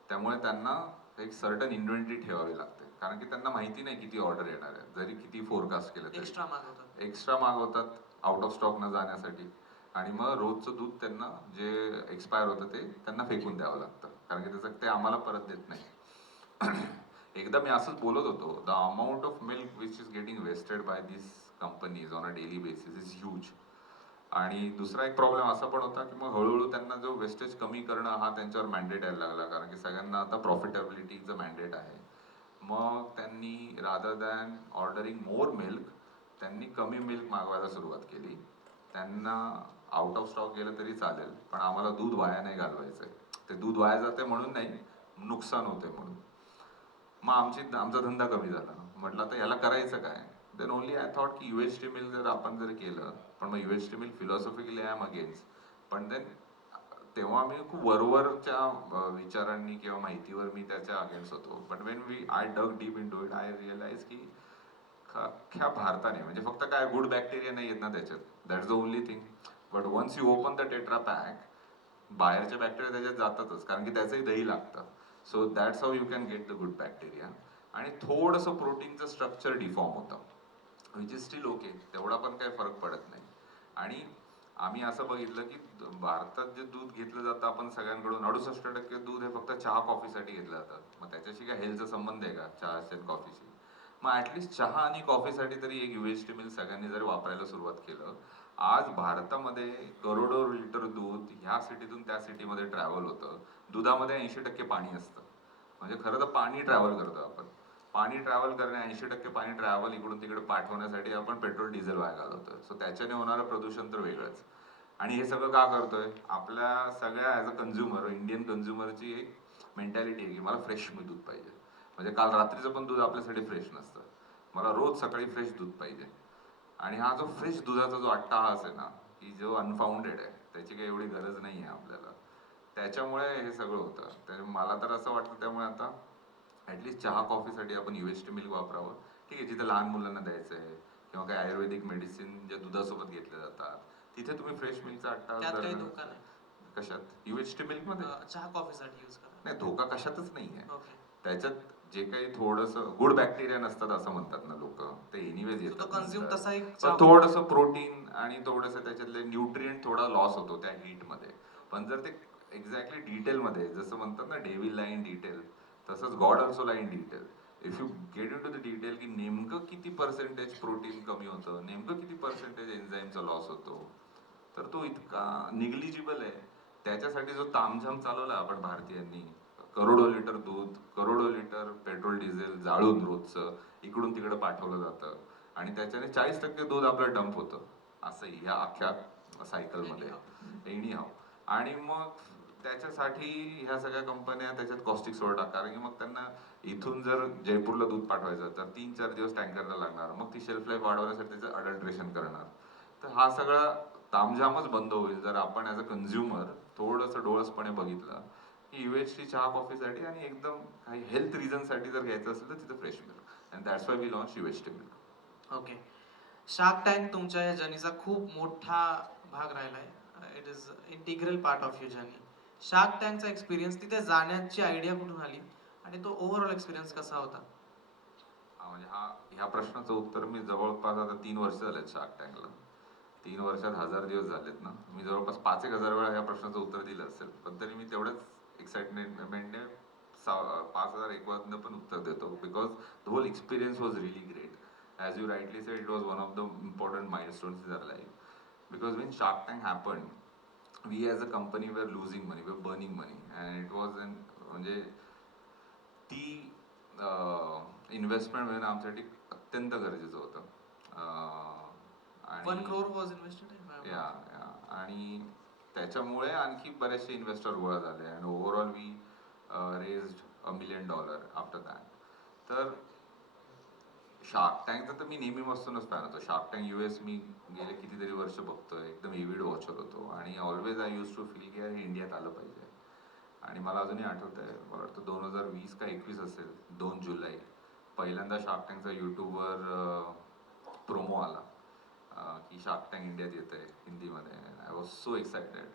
त्यामुळे त्यांना एक सर्टन इन्व्हेंटरी ठेवावी लागते, कारण की त्यांना माहिती नाही किती ऑर्डर येणार आहे. जरी किती फोरकास्ट केलं तरी एक्स्ट्रा मागवतात आउट ऑफ स्टॉक न जाण्यासाठी. आणि मग रोजचं दूध त्यांना जे एक्सपायर होतं ते त्यांना फेकून द्यावं लागतं, कारण की त्याचं ते आम्हाला परत देत नाही. एकदा मी असंच बोलत होतो, the amount of milk which is getting wasted by this companies on a daily basis is huge. आणि दुसरा एक प्रॉब्लेम असा पण होता की मग हळूहळू त्यांना जो वेस्टेज कमी करणं हा त्यांच्यावर मॅन्डेट यायला लागला, कारण की सगळ्यांना आता प्रॉफिटेबिलिटीचं मॅन्डेट आहे. मग त्यांनी रादर दॅन ऑर्डरिंग मोर मिल्क त्यांनी कमी मिल्क मागवायला सुरुवात केली. त्यांना आउट ऑफ स्टॉक गेलं तरी चालेल, पण आम्हाला दूध वाया नाही घालवायचंय. ते दूध वाया जाते म्हणून नाही, नुकसान होते म्हणून. मग आमचा धंदा कमी झाला. म्हटलं आता याला करायचं काय. देन ओनली आय थॉट की UHT मिल्क जर आपण जर केलं, पण मग UHT milk philosophically I am against. पण देन तेव्हा मी खूप वरवरच्या विचारांनी किंवा माहितीवर मी त्याच्या अगेन्स्ट होतो. But when I dug deep into it I realise की अख्ख्या भारताने म्हणजे फक्त काय गुड बॅक्टेरिया नाही आहेत ना त्याच्यात, that's the only thing. But once you open the Tetra Pak, बाहेरचे बॅक्टेरिया त्याच्यात जातातच, कारण की त्याचंही दही लागतं. So that's how you can get the good bacteria. आणि थोडंसं प्रोटीनचं स्ट्रक्चर डिफॉर्म होतं, विच इज स्टील ओके, तेवढा पण काही फरक पडत नाही. आणि आम्ही असं बघितलं की भारतात जे दूध घेतलं जातं आपण सगळ्यांकडून, 68% दूध हे फक्त चहा कॉफीसाठी घेतलं जातं. मग त्याच्याशी काय हेल्थचा संबंध आहे का चहाशी आणि कॉफीशी? मग ऍटलिस्ट चहा आणि कॉफीसाठी तरी एक UHT मिल्क सगळ्यांनी जर वापरायला सुरुवात केलं. आज भारतामध्ये करोडो लिटर दूध ह्या सिटीतून त्या सिटीमध्ये ट्रॅव्हल होतं. दुधामध्ये 80% पाणी असतं. म्हणजे खरं तर पाणी ट्रॅव्हल करतो आपण. पाणी ट्रॅव्हल करणे, 80% पाणी ट्रॅव्हल इकडून तिकडे पाठवण्यासाठी आपण पेट्रोल डिझेल वाया घालवतोय. सो त्याच्याने होणारं प्रदूषण तर वेगळंच. आणि हे सगळं का करतोय, आपल्या सगळ्या ॲज अ कन्झ्युमर, इंडियन कन्झ्युमरची एक मेंटॅलिटी आहे की मला फ्रेश दूध पाहिजे. म्हणजे काल रात्रीचं पण दूध आपल्यासाठी फ्रेश नसतं, मला रोज सकाळी फ्रेश दूध पाहिजे. आणि हा जो फ्रेश दुधाचा जो अट्टाहास आहे ना, की जो अनफाउंडेड आहे, त्याची काही एवढी गरज नाही आहे आपल्याला. त्याच्यामुळे हे सगळं होतं. तर मला तर असं वाटतं, त्यामुळे आता ॲटलिस्ट चहा कॉफीसाठी आपण UHT मिल्क वापरावं. ठीक आहे, जिथं लहान मुलांना द्यायचं आहे किंवा काही आयुर्वेदिक मेडिसिन ज्या दुधासोबत घेतल्या जातात, तिथे तुम्ही फ्रेश मिल्कचा अट्टाहास काही धोका नाही. कशात? UHT मिल्कमध्ये चहा कॉफीसाठी यूज करा. नाही, धोका कशातच नाहीये. त्याच्यात जे काही थोडंसं गुड बॅक्टेरिया नसतात असं म्हणतात ना लोक, ते एनिवेज येतात. थोडंसं प्रोटीन आणि थोडंसं त्याच्यातले न्यूट्रिएंट थोडा लॉस होतो त्या हीटमध्ये. पण जर ते एक्झॅक्टली डिटेलमध्ये, जसं म्हणतात ना डेव्हिल ला इन डिटेल, तसंच गॉड ऑल्सो ला in detail. If you get into the detail की नेमकं किती पर्सेंटेज प्रोटीन कमी होतं, नेमकं किती पर्सेंटेज एन्झाईमचा लॉस होतो, तर तो इतका निग्लिजिबल आहे. त्याच्यासाठी जो तामझाम चालवला आपण भारतीयांनी, करोडो लिटर दूध, करोडो लिटर पेट्रोल डिझेल जाळून रोजचं इकडून तिकडे पाठवलं जातं आणि त्याच्याने 40% दूध आपलं डंप होतं, असं ह्या अख्ख्या सायकलमध्ये एनी हाव. आणि मग त्याच्यासाठी ह्या सगळ्या कंपन्या त्याच्यात कॉस्टिक सोडतात, कारण की मग त्यांना इथून जर जयपूरला दूध पाठवायचं तर 3-4 दिवस टँकरला लागणार, मग ती शेल्फ लाईफ वाढवण्यासाठी त्याचं अडल्ट्रेशन करणार. तर हा सगळा तामझामच बंद होईल जर आपण ॲज अ कन्झ्युमर थोडंसं डोळसपणे बघितलं की UHT चहा कॉफीसाठी आणि एकदम काही हेल्थ रिझनसाठी जर घ्यायचं असेल तर तिथं fresh milk, and that's why we launch UHT milk. Okay. Shark Tank तुमच्या या जर्नीचा खूप मोठा भाग राहिलाय. It is integral part of your journey. Shark टँकचा एक्सपिरियन्स, तिथे जाण्याची आयडिया कुठून आली आणि तो ओव्हरऑल एक्सपिरियन्स कसा होता? म्हणजे ह्या प्रश्नाचं उत्तर मी जवळपास आता 3 वर्ष झालेत शार्क टँकला. 3 वर्षात 1000 दिवस झालेत ना. मी जवळपास 5,000 वेळा या प्रश्नाचं उत्तर दिलं असेल, पण तरी मी तेवढंच एक्साइटमेंटने 5,001 पण उत्तर देतो, because the whole experience was really great. As you rightly said, it was one of the important milestones in our life. Because when Shark Tank happened, we as a company were losing money, we were burning money, and it was म्हणजे ती investment मिळणं आमच्यासाठी अत्यंत गरजेचं होतं. 1 crore was invested या आणि त्याच्यामुळे आणखी बरेचसे इन्व्हेस्टर गोळा झाले, and overall we raised $1 million after that. तर शार्क टँकचा तर मी नेहमीपासूनच फॅन होतो. शार्क टँक US मी गेले कितीतरी वर्ष बघतोय, एकदम एव्हिड वॉचर होतो, आणि always I use to feel की अरे इंडियात आलं पाहिजे. आणि मला अजूनही आठवत आहे, मला वाटतं 2020 का 21 असेल, 2 जुलै पहिल्यांदा शार्क टँकचा यूट्यूबवर प्रोमो आला की शार्क टँक इंडियात येत आहे हिंदीमध्ये. I was so excited.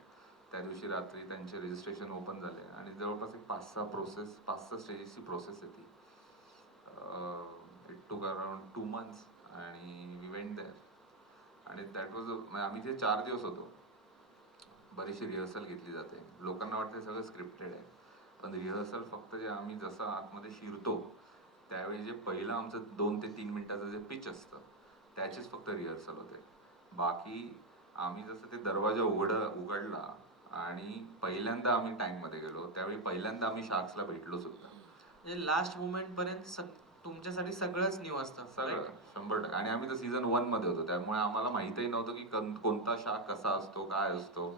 त्या दिवशी रात्री त्यांचे रजिस्ट्रेशन ओपन झाले आणि जवळपास एक 5-6 स्टेजेसची प्रोसेस आहे ती. इट टूक अराउंड 2 months आणि वी वेंट देअर, आणि दॅट वॉज आम्ही जे 4 दिवस होतो, बरीचशी रिहर्सल घेतली जाते. लोकांना वाटतं सगळं स्क्रिप्टेड आहे, पण रिहर्सल फक्त जे आम्ही जसं आतमध्ये शिरतो त्यावेळी जे पहिलं आमचं 2 ते 3 मिनिटाचं जे पिच असतं त्याचीच फक्त रिहर्सल होते. बाकी आम्ही जसं ते दरवाजा उघडला आणि पहिल्यांदा आम्ही टँकमध्ये गेलो, त्यावेळी पहिल्यांदा आम्ही शार्क्सला भेटलो सुद्धा. म्हणजे लास्ट मोमेंट पर्यंत तुमच्यासाठी सगळंच न्यू असतं. सगळं 100%. आणि आम्ही तर सीझन 1 मध्ये होतो, त्यामुळे आम्हाला माहितही नव्हतं की कोणता शार्क कसा असतो, काय असतो,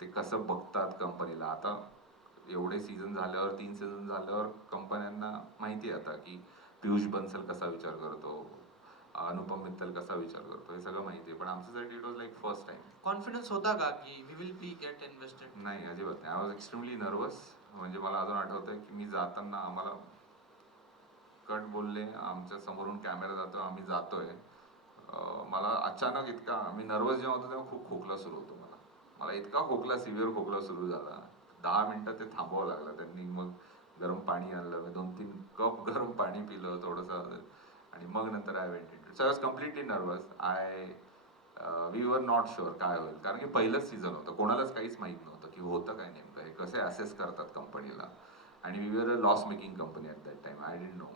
ते कसं बघतात कंपनीला. आता एवढे सीझन झाल्यावर, 3 सीझन झाल्यावर कंपन्यांना माहिती आहे आता की पियुष बन्सल कसा विचार करतो, अनुपम मित्तल कसा विचार करतो, हे सगळं माहिती आहे. पण आमच्यासाठी it was like first time. Confidence होता का की we will be get invested? नाही, अजिबात नाही. I was extremely nervous. म्हणजे मला अजून आठवतंय की मी जाताना आम्हाला कट बोलले, आमच्या समोरून कॅमेरा जातो, आम्ही जातोय. मला अचानक इतका, मी नर्वस जेव्हा होतो तेव्हा खूप खोकला सुरू होतो. मला इतका खोकला, सिव्हिअर खोकला सुरू झाला. 10 मिनिटं ते थांबावं लागलं त्यांनी. मग गरम पाणी आणलं, मी 2-3 कप गरम पाणी पिलं थोडंसं, आणि मग नंतर I went into. So I was completely nervous. We were not sure काय होईल, कारण की पहिलंच सीझन होतं, कोणालाच काहीच माहित नव्हतं की होतं काय नेमकं, हे कसे असेस करतात कंपनीला. आणि we were a loss making company at that time. I didn't know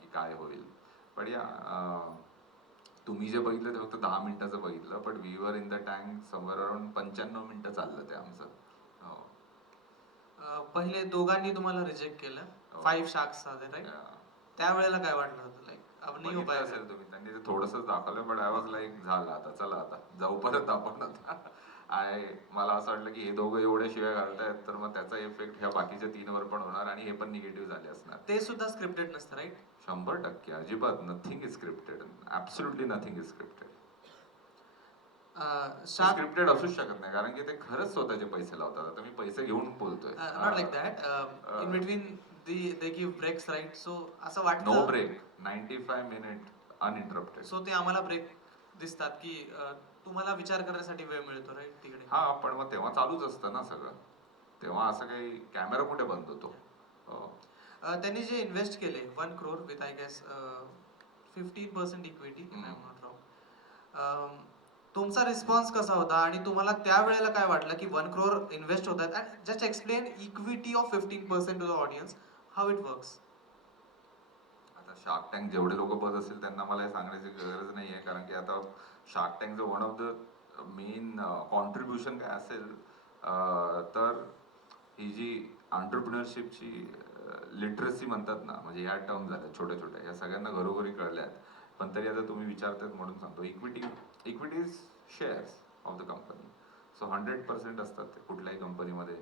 की काय होईल. पण या तुम्ही जे बघितलं ते फक्त 10 मिनिटाचं बघितलं, but we were in the tank somewhere around 95 मिनिटं चाललं ते आमचं. पहिले दोघांनी तुम्हाला रिजेक्ट केलं, 5 शार्क्स आले, राईट? त्यावेळेला काय वाटलं होतं, लाईक अब नाही हो बघितलं पाएगा? असेल तुम्ही, त्यांनी ते थोडंसंच दाखवलं, बट आय वॉज लाईक झालं आता, चला आता जाऊ परत आपण आता. मला असं वाटलं की हे दोघं एवढे शिव्या घालतायत, तर मग त्याचा इफेक्ट ह्या बाकीच्या 3 वर पण होणार आणि हे पण निगेटिव्ह झाले असणार. ते सुद्धा स्क्रिप्टेड नसतं, राईट? 100% अजिबात. Nothing is scripted. Absolutely nothing is scripted. Shark scripted असूच शकत नाही, कारण की ते खरंच स्वतःचे पैसे लावतात. आता मी पैसे घेऊन बोलतोय. Not like that. In between they give breaks, right? So असं वाटतं no break, 95 minute uninterrupted. So ते आम्हाला ब्रेक दिसतात की तुम्हाला विचार करण्यासाठी वेळ मिळतो, राईट, तिकडे? हा, पण मग तेव्हा चालूच असतं ना सगळं. तेव्हा असं काही कॅमेरा कुठे बंद होतो. त्यांनी जे इन्व्हेस्ट केले 1 crore with I guess 15% equity, if I am not wrong, तुमचा रिस्पॉन्स कसा होता आणि तुम्हाला त्यावेळेला काय वाटलं की 1 crore इन्व्हेस्ट होतात? And just explain equity of 15% to the audience, how it works. आता शार्क टँक जेवढे लोक बघत असतील त्यांना मला हे सांगण्याची गरज नाही आहे, कारण की आता शार्क टँकचं one of the main contribution काय असेल, तर ही जी एंटरप्रेन्योरशिपची लिटरसी म्हणतात ना, म्हणजे ह्या टर्म झाल्या छोट्या छोट्या, या सगळ्यांना घरोघरी कळल्यात. पण तरी आता तुम्ही विचारतात म्हणून सांगतो. Equity is shares of the company. So 100% असतात ते कुठल्याही कंपनीमध्ये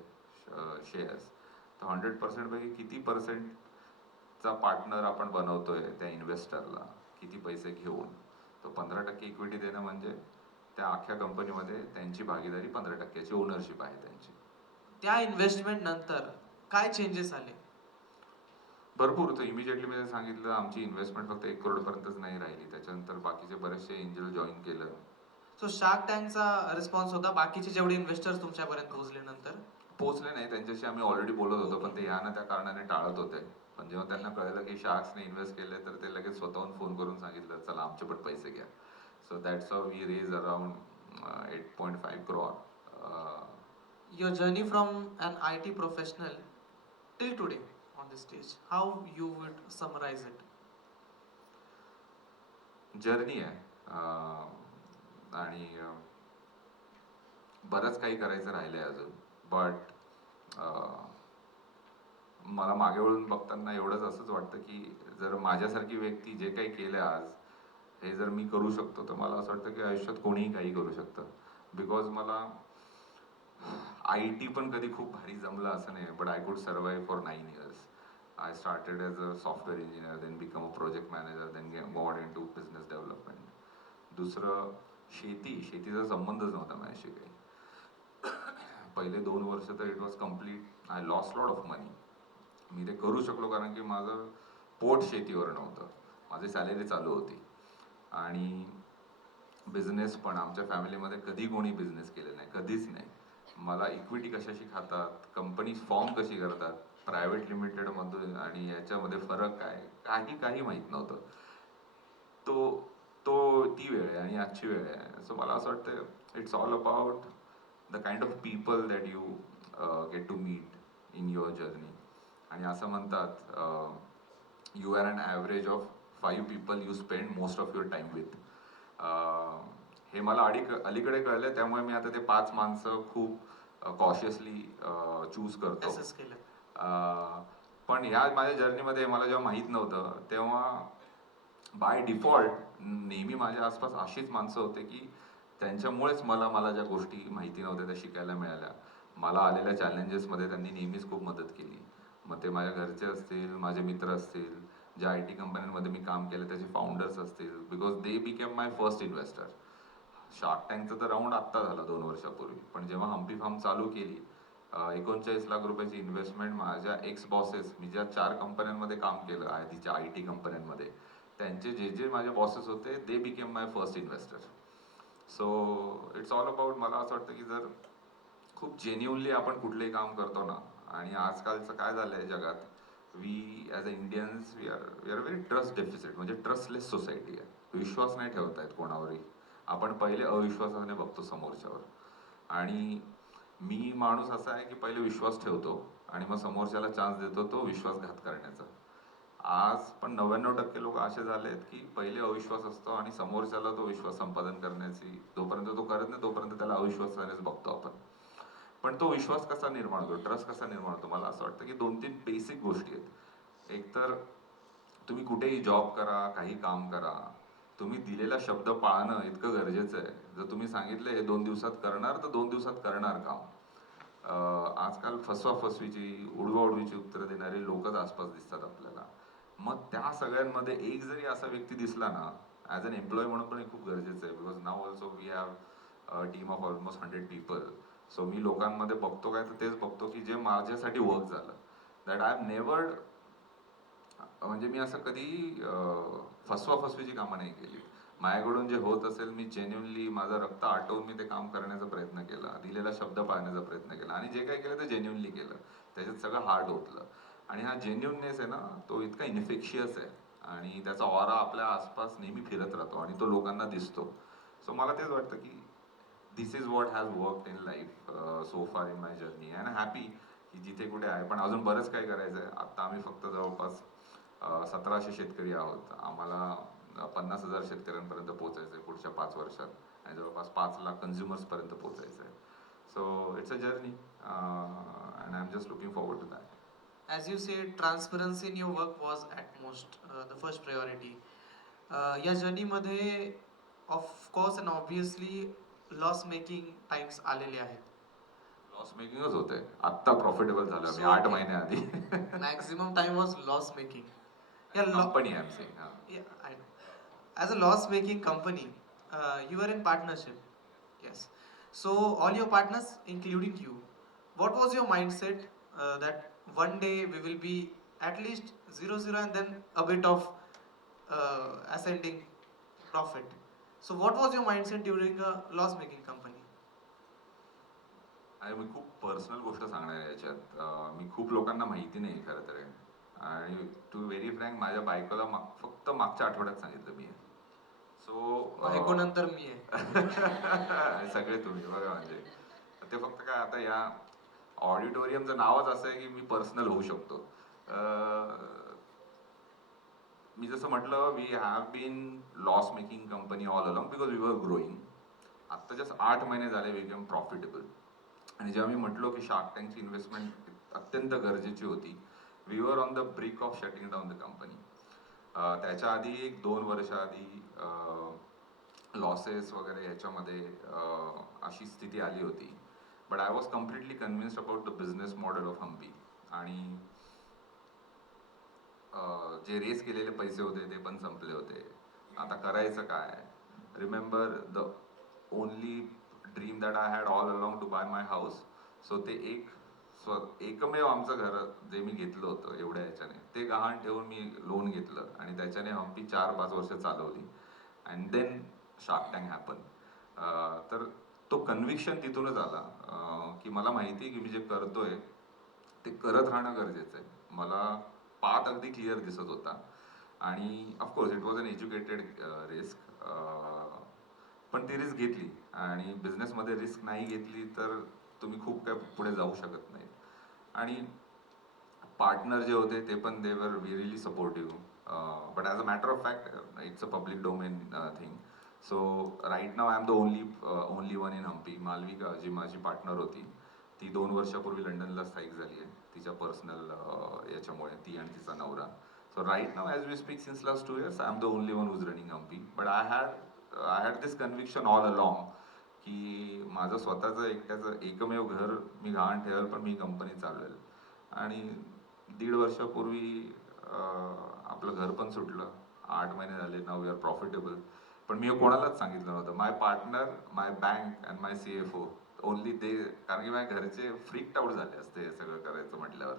शेअर्स. तर 100% पैकी किती पर्सेंटचा पार्टनर आपण बनवतोय त्या इन्व्हेस्टरला, किती पैसे घेऊन, तो 15% इक्विटी देणं म्हणजे त्या अख्ख्या कंपनीमध्ये त्यांची भागीदारी 15%ची ओनरशिप आहे त्यांची. त्या इन्व्हेस्टमेंट नंतर काय चेंजेस आले? भरपूर. तर इमिजिएटली मी सांगितलं आमची इन्व्हेस्टमेंट फक्त 1 करोडपर्यंतच नाही राहिली, त्याच्यानंतर बाकीचे बरेचसे एंजल जॉईन केलं. सो शार्क टँकचा रिस्पॉन्स होता बाकीचे जेवढे इन्व्हेस्टर्स तुमच्यापर्यंत पोहोचले नंतर? पोहोचले नाही, त्यांच्याशी आम्ही ऑलरेडी बोलत होतो, पण ते या ना त्या कारणाने टाळत होते. पण जेव्हा त्यांना कळलं की शार्क्सने इन्व्हेस्ट केले, तर ते लगेच स्वतःहून फोन करून सांगितलं चला आमचे पण पैसे घ्या. So that's how we raise around 8.5 crore. Your journey from an IT professional till today on this stage, how you would summarize it? Journey आहे आणि बरंच काही करायचं राहिलंय अजून. बट मला मागे वळून बघताना एवढंच असंच वाटतं की जर माझ्यासारखी व्यक्ती जे काही केलं आज, हे जर मी करू शकतो, तर मला असं वाटतं की आयुष्यात कोणीही काही करू शकतं. बिकॉज मला IT पण कधी खूप भारी जमलं असं नाही, but I could survive for 9 years. I started as a software engineer, then become a project manager, then got into business development. दुसरं शेतीचा संबंधच नव्हता माझ्याशी काही. पहिले 2 वर्ष तर it was complete, I lost lot of money. मी ते करू शकलो कारण की माझं पोट शेतीवर नव्हतं, माझी सॅलरी चालू होती. आणि बिझनेस पण आमच्या फॅमिलीमध्ये कधी कोणी बिझनेस केले नाही, कधीच नाही. मला इक्विटी कशाशी खातात, कंपनी फॉर्म कशी करतात, प्रायव्हेट लिमिटेडमधून आणि याच्यामध्ये फरक काय, काही माहीत नव्हतं. तो तो ती वेळ आहे आणि आजची वेळ आहे. सो मला असं वाटतं it's all about the kind of people that you get to meet in your journey. आणि असं म्हणतात you are an average of 5 people you spend most of your time with. हे मला अलीकडे कळलं, त्यामुळे मी आता ते 5 माणसं खूप कॉशियसली चूज करतो. Assess केलं. पण ह्या माझ्या जर्नीमध्ये मला जेव्हा माहीत नव्हतं, तेव्हा बाय डिफॉल्ट नेहमी माझ्या आसपास अशीच माणसं होते की त्यांच्यामुळेच मला ज्या गोष्टी माहिती नव्हत्या त्या शिकायला मिळाल्या. मला आलेल्या चॅलेंजेसमध्ये त्यांनी नेहमीच खूप मदत केली. मग ते माझ्या घरचे असतील, माझे मित्र असतील, ज्या IT कंपन्यांमध्ये मी काम केलं त्याचे फाउंडर्स असतील, because they became my first investor. Shark टँकचं तर राऊंड आत्ता झाला 2 वर्षापूर्वी, पण जेव्हा हम्पी फार्म चालू केली, 39 लाख रुपयाची इन्व्हेस्टमेंट माझ्या एक्स बॉसेस, मी ज्या 4 कंपन्यांमध्ये काम केलं आधीच्या IT कंपन्यांमध्ये, त्यांचे जे माझे बॉसेस होते, दे became my first investor. So it's all about, मला असं वाटतं की जर खूप जेन्युअनली आपण कुठलंही काम करतो ना, आणि आजकालचं काय झालंय जगात, we as a Indians we are very trust deficit, म्हणजे ट्रस्टलेस सोसायटी आहे. विश्वास नाही ठेवता येत कोणावरही. आपण पहिले अविश्वासाने बघतो समोरच्यावर. आणि मी माणूस असा आहे की पहिले विश्वास ठेवतो आणि मग समोरच्याला चान्स देतो तो विश्वासघात करण्याचा. आज पण 99% लोक असे झालेत की पहिले अविश्वास असतो आणि समोरच्याला तो विश्वास संपादन करण्याची, जोपर्यंत तो करत नाही तोपर्यंत त्याला अविश्वासानेच बघतो आपण. पण तो विश्वास कसा निर्माण होतो, ट्रस्ट कसा निर्माण होतो, मला असं वाटतं की 2-3 बेसिक गोष्टी आहेत. एक तर तुम्ही कुठेही जॉब करा, काही काम करा, तुम्ही दिलेला शब्द पाळणं इतकं गरजेचं आहे. जर तुम्ही सांगितलं हे 2 दिवसात करणार, तर 2 दिवसात करणार काम. आजकाल फसवाफसवीची, उडवाउडवीची उत्तरं देणारे लोकच आसपास दिसतात आपल्याला. मग त्या सगळ्यांमध्ये एक जरी असा व्यक्ती दिसला ना, ॲज अन एम्प्लॉई म्हणून पण हे खूप गरजेचं आहे. Because now also we have a team of almost 100 people. So मी लोकांमध्ये बघतो काय, तर तेच बघतो की जे माझ्यासाठी वर्क झालं. दॅट आय हॅव नेव्हर, म्हणजे मी असं कधी फसवाफसवीची कामं नाही केली. माझ्याकडून जे होत असेल, मी जेन्युअनली माझं रक्त आटवून मी ते काम करण्याचा प्रयत्न केला, दिलेला शब्द पाळण्याचा प्रयत्न केला, आणि जे काही केलं ते जेन्युअनली केलं. त्याच्यात सगळं हार्ड ओतलं. आणि हा जेन्युअननेस आहे ना, तो इतका इन्फेक्शियस आहे आणि त्याचा ऑरा आपल्या आसपास नेहमी फिरत राहतो आणि तो लोकांना दिसतो. सो मला तेच वाटतं की this is what has worked in life so far in my journey, and happy की जिथे कुठे आहे. पण अजून बरंच काही करायचं आहे. आत्ता आम्ही फक्त जवळपास 1700 शेतकरी आहोत. आम्हाला 50,000 शेतकऱ्यांपर्यंत पोहोचायचं आहे पुढच्या 5 वर्षात, आणि जवळपास 5 लाख कन्झ्युमर्सपर्यंत पोहोचायचं आहे. So it's a journey and I am just looking forward to that. As you said, transparency in your work was at most the first priority. या जर्नीमध्ये of course and obviously loss making times आलेले आहेत? Loss मेकिंगच होते. आत्ता profitable झालं मी So, 8 महिन्याआधी. maximum time was loss making. Yeah, company I am saying. yeah, I know. As a loss making company, you are in partnership. Yes. So all your partners, including you, what was your mindset that one day we will be at least 0 0 and then a bit of ascending profit? So what was your mindset during a loss making company? आणि मी खूप personal गोष्ट सांगणार आहे याच्यात. मी खूप लोकांना माहिती नाही खरं तर. आणि टू व्हेरी फ्रँक माझ्या बायकोला फक्त मागच्या आठवड्यात सांगितलं मी. सो बायको नंतर मी आहे. सगळे तुम्ही बघा म्हणजे ते फक्त काय आता या ऑडिटोरियमचं नावच असं आहे की मी पर्सनल होऊ शकतो. मी जसं म्हटलं we have been loss making company all along because we were growing. आत्ता जस्ट 8 महिने झाले वी बिकम प्रॉफिटेबल. आणि जेव्हा मी म्हटलो की शार्क टँकची इन्व्हेस्टमेंट अत्यंत गरजेची होती, we were on the brink of shutting down the company. त्याच्या आधी 1-2 वर्ष आधी लॉसेस वगैरे याच्यामध्ये अशी स्थिती आली होती. But I was completely convinced about the business model of Humpy. आणि जे रेस केलेले पैसे होते ते पण संपले होते. आता करायचं काय? Remember the only dream that I had all along to buy my house. सो ते एकमेव आमचं घर जे मी घेतलं होतं एवढ्या ह्याच्याने, ते गहाण ठेवून मी लोन घेतलं आणि त्याच्याने हम्पी 4-5 वर्ष चालवली. And then Shark Tank happen. तर तो कन्व्हिक्शन तिथूनच आला की मला माहिती आहे की मी जे करतोय ते करत राहणं गरजेचं आहे. मला पाथ अगदी क्लिअर दिसत होता. आणि of course it was an educated risk. पण ती रिस्क घेतली. आणि बिझनेसमध्ये रिस्क नाही घेतली तर तुम्ही खूप काय पुढे जाऊ शकत नाही. आणि पार्टनर जे होते ते पण they were really supportive. But as a matter of fact it's a public domain thing. So right now I am the only one in Hampi. Malvika ji माझी पार्टनर होती ती 2 वर्षापूर्वी लंडनला स्थायिक झाली आहे तिच्या पर्सनल याच्यामुळे, ती आणि तिचा नवरा. So right now as we speak since last 2 years I am the only one who's running Humpy. But I had this conviction all along की माझं स्वतःचं एकट्याचं एकमेव घर मी गहाण ठेवेल पण मी कंपनी चालवेल. आणि 1.5 वर्षापूर्वी आपलं घर पण सुटलं. 8 महिने झाले. Now we are profitable. पण मी कोणालाच सांगितलं नव्हतं. My partner, my bank and my CFO only ते. कारण की माझ्या घरचे फ्रीक्ड आउट झाले असते हे सगळं करायचं म्हटल्यावर.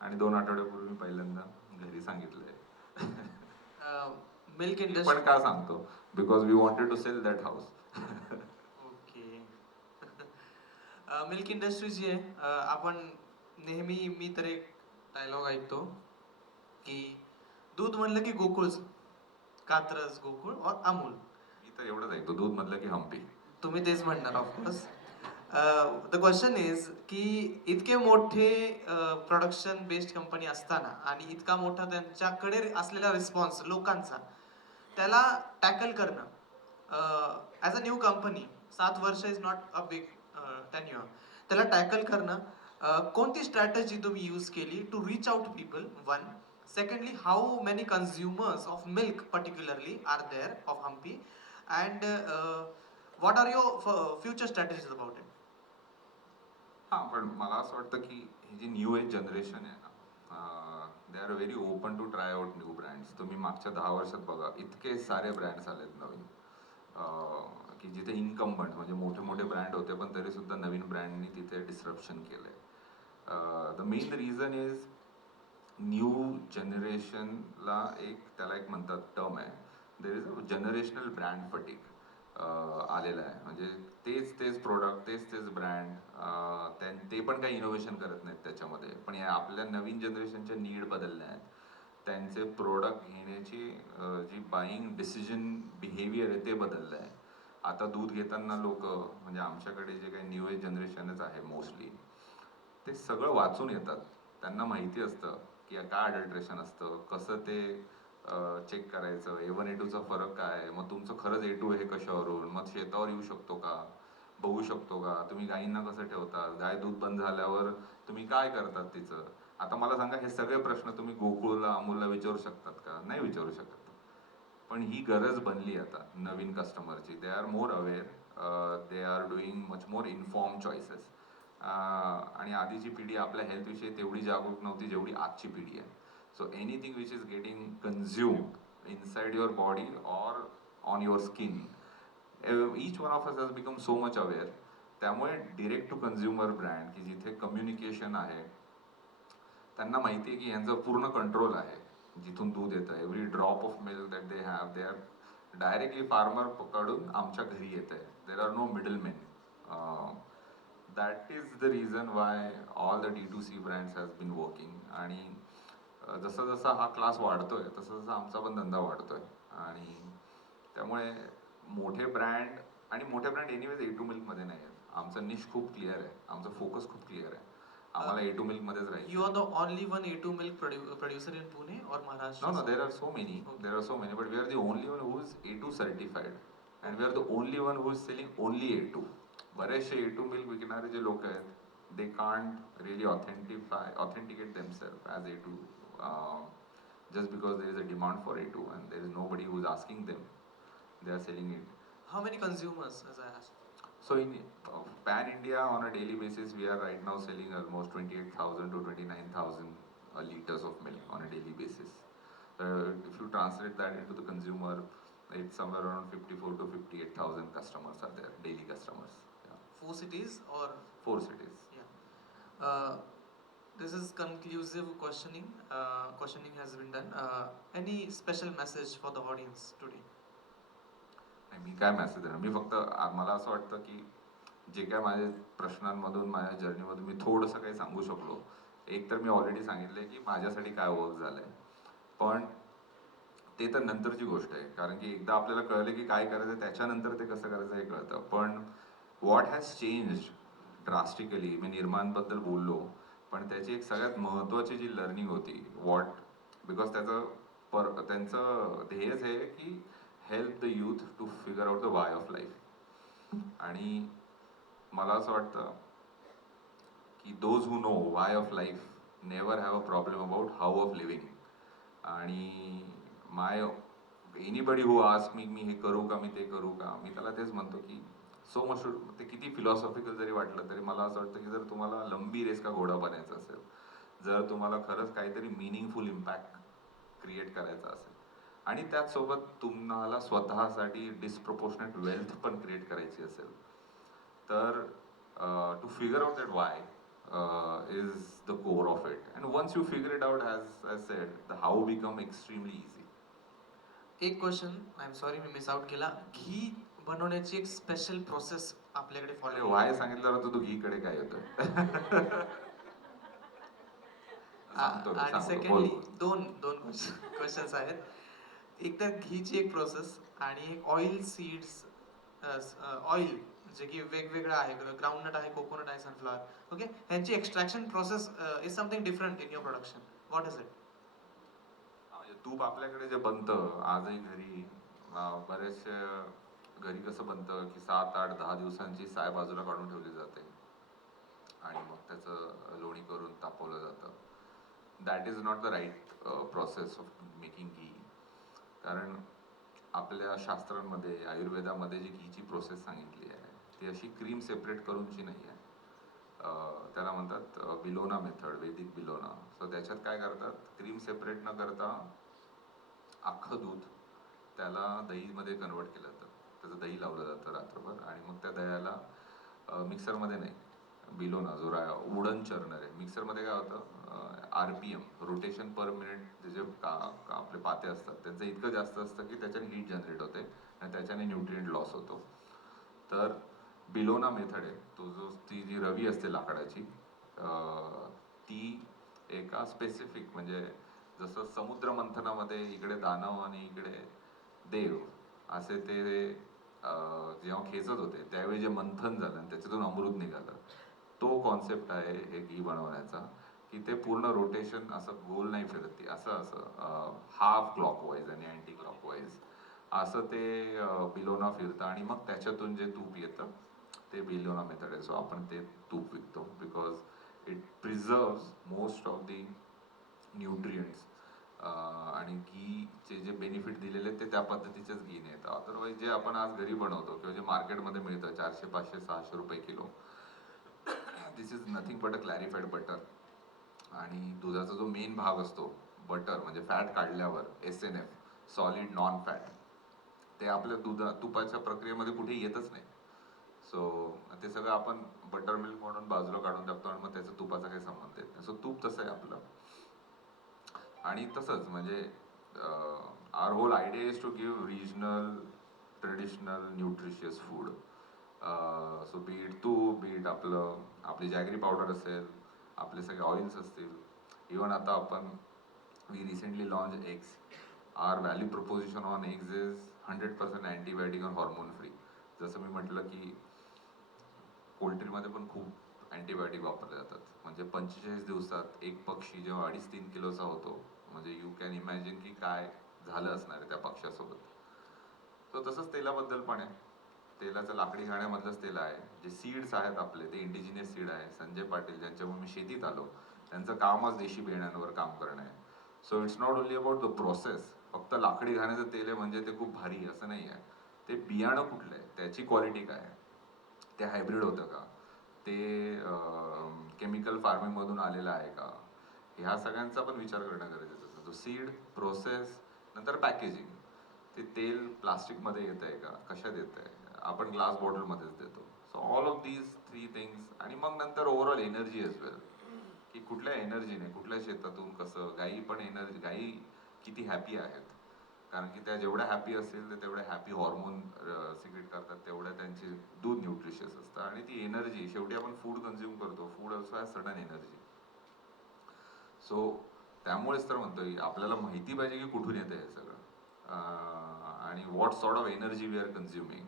आणि 2 आठवड्यापूर्वी मी पहिल्यांदा घरी सांगितलंय. मिल्क मी इंडस्ट्री. पण का सांगतो? Because we wanted to sell that house. Okay. Milk industry जी आहे, आपण नेहमी, मी तर एक डायलॉग ऐकतो की दूध म्हणलं की गोकुळच, कात्रज गोकुळ और अमूल. मी तर एवढंच ऐकतो, दूध म्हटलं की हम्पी. तुम्ही तेच म्हणणार ऑफकोर्स. द क्वेश्चन इज की इतके मोठे प्रोडक्शन बेस्ड कंपनी असताना आणि इतका मोठा त्यांच्याकडे असलेला रिस्पॉन्स लोकांचा, त्याला टॅकल करणं ॲज अ न्यू कंपनी, 7 वर्ष is not a big tenure, त्याला टॅकल करणं कोणती स्ट्रॅटेजी तुम्ही यूज केली to reach out people? One. Secondly, how many consumers of milk particularly are there of Humpy? And what are your future strategies about it? हां, पण मला असं वाटतं की ही जी न्यू एज जनरेशन आहे ना, they are very open to try out new brands. तुम्ही मागच्या 10 वर्षात बघा, इतके सारे ब्रँड्स आलेत नवीन की जिथे इनकम्बंट म्हणजे मोठे मोठे ब्रँड होते पण तरी सुद्धा नवीन ब्रँडनी तिथे डिस्ट्रप्शन केलंय. The main reason is new जनरेशनला त्याला एक म्हणतात टर्म आहे, there is a generational brand fatigue आलेलं आहे. म्हणजे तेच प्रोडक्ट, तेच ब्रँड, ते पण काही इनोव्हेशन करत नाहीत त्याच्यामध्ये. पण या आपल्या नवीन जनरेशनच्या नीड बदलल्या आहेत. त्यांचे प्रोडक्ट घेण्याची जी बाईंग डिसिजन बिहेवियर आहे ते बदललं आहे. आता दूध घेताना लोक, म्हणजे आमच्याकडे जे काही न्यू एज जनरेशनच आहे मोस्टली, ते सगळं वाचून येतात. त्यांना माहिती असतं की काय अडल्ट्रेशन असतं, कसं ते चेक करायचं, A1 A2चा फरक काय आहे, मग तुमचं खरंच A2 हे कशावरून, मग शेतावर येऊ शकतो का, बघू शकतो का, तुम्ही गायींना कसं ठेवतात, गाय दूध बंद झाल्यावर तुम्ही काय करतात तिचं. आता मला सांगा, हे सगळे प्रश्न तुम्ही गोकुळला, अमूलला विचारू शकतात का? नाही विचारू शकत. पण ही गरज बनली आता नवीन कस्टमरची. They are more aware. They are doing much more inform choices. आणि आधीची पिढी आपल्या हेल्थविषयी तेवढी जागरूक नव्हती जेवढी आजची पिढी आहे. So anything which is getting consumed inside your body or on your skin, each one of us has become so much aware. त्यामुळे डिरेक्ट टू कन्झ्युमर ब्रँड की जिथे कम्युनिकेशन आहे, त्यांना माहिती आहे की यांचं पूर्ण कंट्रोल आहे. जिथून दूध येतं, every drop of milk that they have, they are directly farmer कडून आमच्या घरी येत आहे. There are no middlemen. That is the reason why all the D2C brands has been working. आणि जसं जसा हा क्लास वाढतोय तसं तसा आमचा पण धंदा वाढतोय. आणि त्यामुळे मोठे ब्रँड एनिवेज A2 मिल्कमध्ये नाही आहेत. आमचं निश खूप क्लिअर आहे, आमचं फोकस खूप क्लिअर आहे. आम्हाला A2 मिल्कमध्येच राहायचं. You are the only one A2 milk producer in Pune or Maharashtra? No, there are so many. Okay. There are so many, but we are the only one who is A2 certified, and we are the only one who is selling only A2. बरेचसे A2 milk विकणारे जे लोक आहेत, they can't really authenticate themselves as A2, just because there is a demand for A2 and there is nobody who is asking them. They are selling it. How many consumers, as I asked? So in pan India on a daily basis, we are right now selling almost 28,000 to 29,000 liters of milk on a daily basis. If you translate that into the consumer, it's somewhere around 54 to 58,000 customers are there, daily customers. Yeah. 4 cities or? 4 cities. Yeah. This is conclusive questioning. Questioning has been done. Any special message for the audience today? मी काय message देणार? मी फक्त मला असं वाटतं की जे काय माझ्या प्रश्नांमधून माझ्या जर्नीमधून मी थोडंसं काही सांगू शकलो. एक तर मी ऑलरेडी सांगितलंय की माझ्यासाठी काय वर्क झालंय, पण ते तर नंतरची गोष्ट आहे. कारण की एकदा आपल्याला कळलं की काय करायचं त्याच्यानंतर ते कसं करायचं हे कळतं. पण व्हॉट हॅज चेंज ड्रास्टिकली, मी निर्माणबद्दल बोललो, पण त्याची एक सगळ्यात महत्त्वाची जी लर्निंग होती, बिकॉज त्यांचं ध्येयच आहे की help the youth to figure out the why of life. आणि मला असं वाटतं की those who know why of life never have a problem about how of living. आणि एनीबडी हू आस्क मी हे करू का, मी ते करू का, मी त्याला तेच म्हणतो की सो मच ते किती फिलॉसॉफिकल जरी वाटलं तरी मला असं वाटतं की जर तुम्हाला लंबी रेस का घोडा बनायचा असेल, जर तुम्हाला खरंच काहीतरी मिनिंगफुल इम्पॅक्ट क्रिएट करायचा असेल आणि त्याचसोबत तुम्हाला स्वतःसाठी डिस्प्रपोर्शनेट वेल्थ पण क्रिएट करायची असेल, तर to figure out that why is the core of it. And once you figure it out, as I said, the how become extremely easy. एक question, I am sorry me miss out केला. घी बनवण्याची एक special process आपल्याकडे follow. Y सांगितल्यावर तू घी कडे काय येतं? आणि सेकंडली दोन क्वेश्चन्स आहेत. एक तर घीची एक प्रोसेस आणि एक ऑइल सीड्स ऑइल जे की वेगवेगळं आहे. ग्राउंडनट आहे, कोकोनट आहे, सनफ्लॉवर. ओके, ह्यांची extraction process is something different in your production. What is it? तूप आपल्याकडे जे बनतं आजही घरी, बरेचसे घरी कसं बनतं की 7, 8, 10 दिवसांची साय बाजूला काढून ठेवली जाते आणि मग त्याचं लोणी करून तापवलं जातं. That is not the right process of making ghee. कारण आपल्या शास्त्रांमध्ये, आयुर्वेदामध्ये जी घीची प्रोसेस सांगितली आहे ती अशी क्रीम सेपरेट करूनची नाही आहे. त्याला म्हणतात बिलोना मेथड, वैदिक बिलोना. सो त्याच्यात काय करतात, क्रीम सेपरेट न करता अख्खं दूध त्याला दहीमध्ये कन्वर्ट केलं जातं, त्याचं दही लावलं जातं रात्रभर आणि मग त्या दह्याला मिक्सरमध्ये नाही, बिलोना जो वुडन चर्नर आहे, मिक्सरमध्ये काय होतं, RPM रोटेशन पर मिनिट जे आपले पाते असतात त्यांचं इतकं जास्त असतं की त्याच्याने हीट जनरेट होते आणि त्याच्याने न्यूट्रिएंट लॉस होतो. तर बिलोना मेथड आहे तो, ती जी रवी असते लाकडाची, ती एका स्पेसिफिक, म्हणजे जसं समुद्र मंथनामध्ये इकडे दानव आणि इकडे देव असे ते जेव्हा खेचत होते त्यावेळी जे मंथन झालं आणि त्याच्यातून अमृत निघालं, तो कॉन्सेप्ट आहे हे घी बनवण्याचा. की ते पूर्ण रोटेशन असं गोल नाही फिरत, ती असं हाफ क्लॉकवाईज आणि अँटी क्लॉकवाईज असं ते बिलोना फिरतं आणि मग त्याच्यातून जे तूप येतं ते बिलोना मेथड आहे. सो आपण ते तूप विकतो because it preserves most of the nutrients आणि घीचे जे बेनिफिट दिलेले आहेत ते त्या पद्धतीचेच घी आहेत. अदरवाईज जे आपण आज घरी बनवतो किंवा जे मार्केटमध्ये मिळतं 400, 500, 600 रुपये किलो, this is nothing but a clarified butter. आणि दुधाचा जो मेन भाग असतो बटर म्हणजे फॅट काढल्यावर SNF सॉलिड नॉन फॅट, ते आपल्या तुपाच्या प्रक्रियेमध्ये कुठे येतच नाही. सो ते सगळं आपण बटर मिल्क म्हणून बाजूला काढून टाकतो आणि मग त्याचा तुपाचा काही संबंध येत नाही. सो तूप तसं आहे आपलं. आणि तसंच म्हणजे our whole idea is to give regional traditional nutritious food. So be it तूप, बीट आपली जॅगरी पावडर असेल, आपले सगळे ऑइल्स असतील, इवन आता आपण we recently launch eggs. Our value proposition on eggs is 100% antibiotic आणि हॉर्मोन फ्री. जसं मी म्हटलं की पोल्ट्रीमध्ये पण खूप अँटीबायोटिक वापरले जातात. म्हणजे 45 दिवसात एक पक्षी जेव्हा 2.5-3 किलोचा होतो, म्हणजे यू कॅन इमॅजिन की काय झालं असणार आहे त्या पक्षासोबत. तो तसंच तेलाबद्दल पण आहे. तेलाचं लाकडी घाण्यामधलंच तेल आहे. जे सीड्स आहेत आपले ते इंडिजिनियस सीड आहे. संजय पाटील ज्यांच्यामुळे मी शेतीत आलो, त्यांचं कामच देशी बियाण्यांवर काम करणं आहे. So it's not only about the process. फक्त लाकडी घाण्याचं तेल आहे म्हणजे ते खूप भारी असं नाही आहे. ते बियाणं कुठलं आहे, त्याची क्वालिटी काय आहे, ते हायब्रिड होतं का, ते केमिकल फार्मिंगमधून आलेलं आहे का, ह्या सगळ्यांचा पण विचार करणं गरजेचं असतं. तो सीड, प्रोसेस, नंतर पॅकेजिंग. ते तेल प्लास्टिकमध्ये येत आहे का, कशात येत आहे, आपण ग्लास बॉटलमध्येच देतो. So all of these 3 things. आणि मग नंतर ओव्हरऑल एनर्जी एज वेल, की कुठल्या एनर्जीने, कुठल्या शेतातून कसं. गायी पण एनर्जी, गायी किती हॅपी आहेत, कारण की त्या जेवढ्या हॅपी असतील तर तेवढ्या हॅपी हॉर्मोन सिक्रेट करतात, तेवढ्या त्यांची दूध न्यूट्रिशियस असतं. आणि ती एनर्जी शेवटी आपण फूड कन्झ्युम करतो, food also has sudden energy. So त्यामुळेच तर म्हणतोय आपल्याला माहिती पाहिजे की कुठून येतं हे सगळं, आणि what sort of energy we are consuming,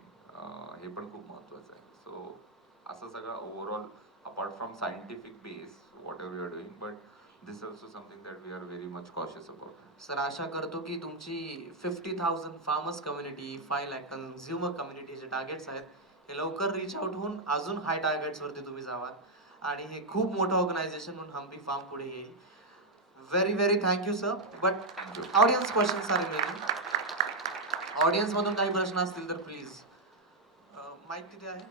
हे पण खूप महत्त्वाचं आहे. सो असं सगळं overall apart from scientific base whatever we are doing, but this also something that we are very much cautious about. Sir आशा करतो की तुमची 50,000 farmers community, 5 lakh consumer community जे टार्गेट्स आहेत, हे लवकर रीच आउट होऊन अजून हाय टार्गेट्सवरती तुम्ही जावाल आणि हे खूप मोठं ऑर्गनायझेशन म्हणून हम्पी फार्म पुढे येईल. Very very thank you sir. But audience questions are remaining. ऑडियन्समधून काही प्रश्न असतील तर प्लीज. माईक तिथे आहे.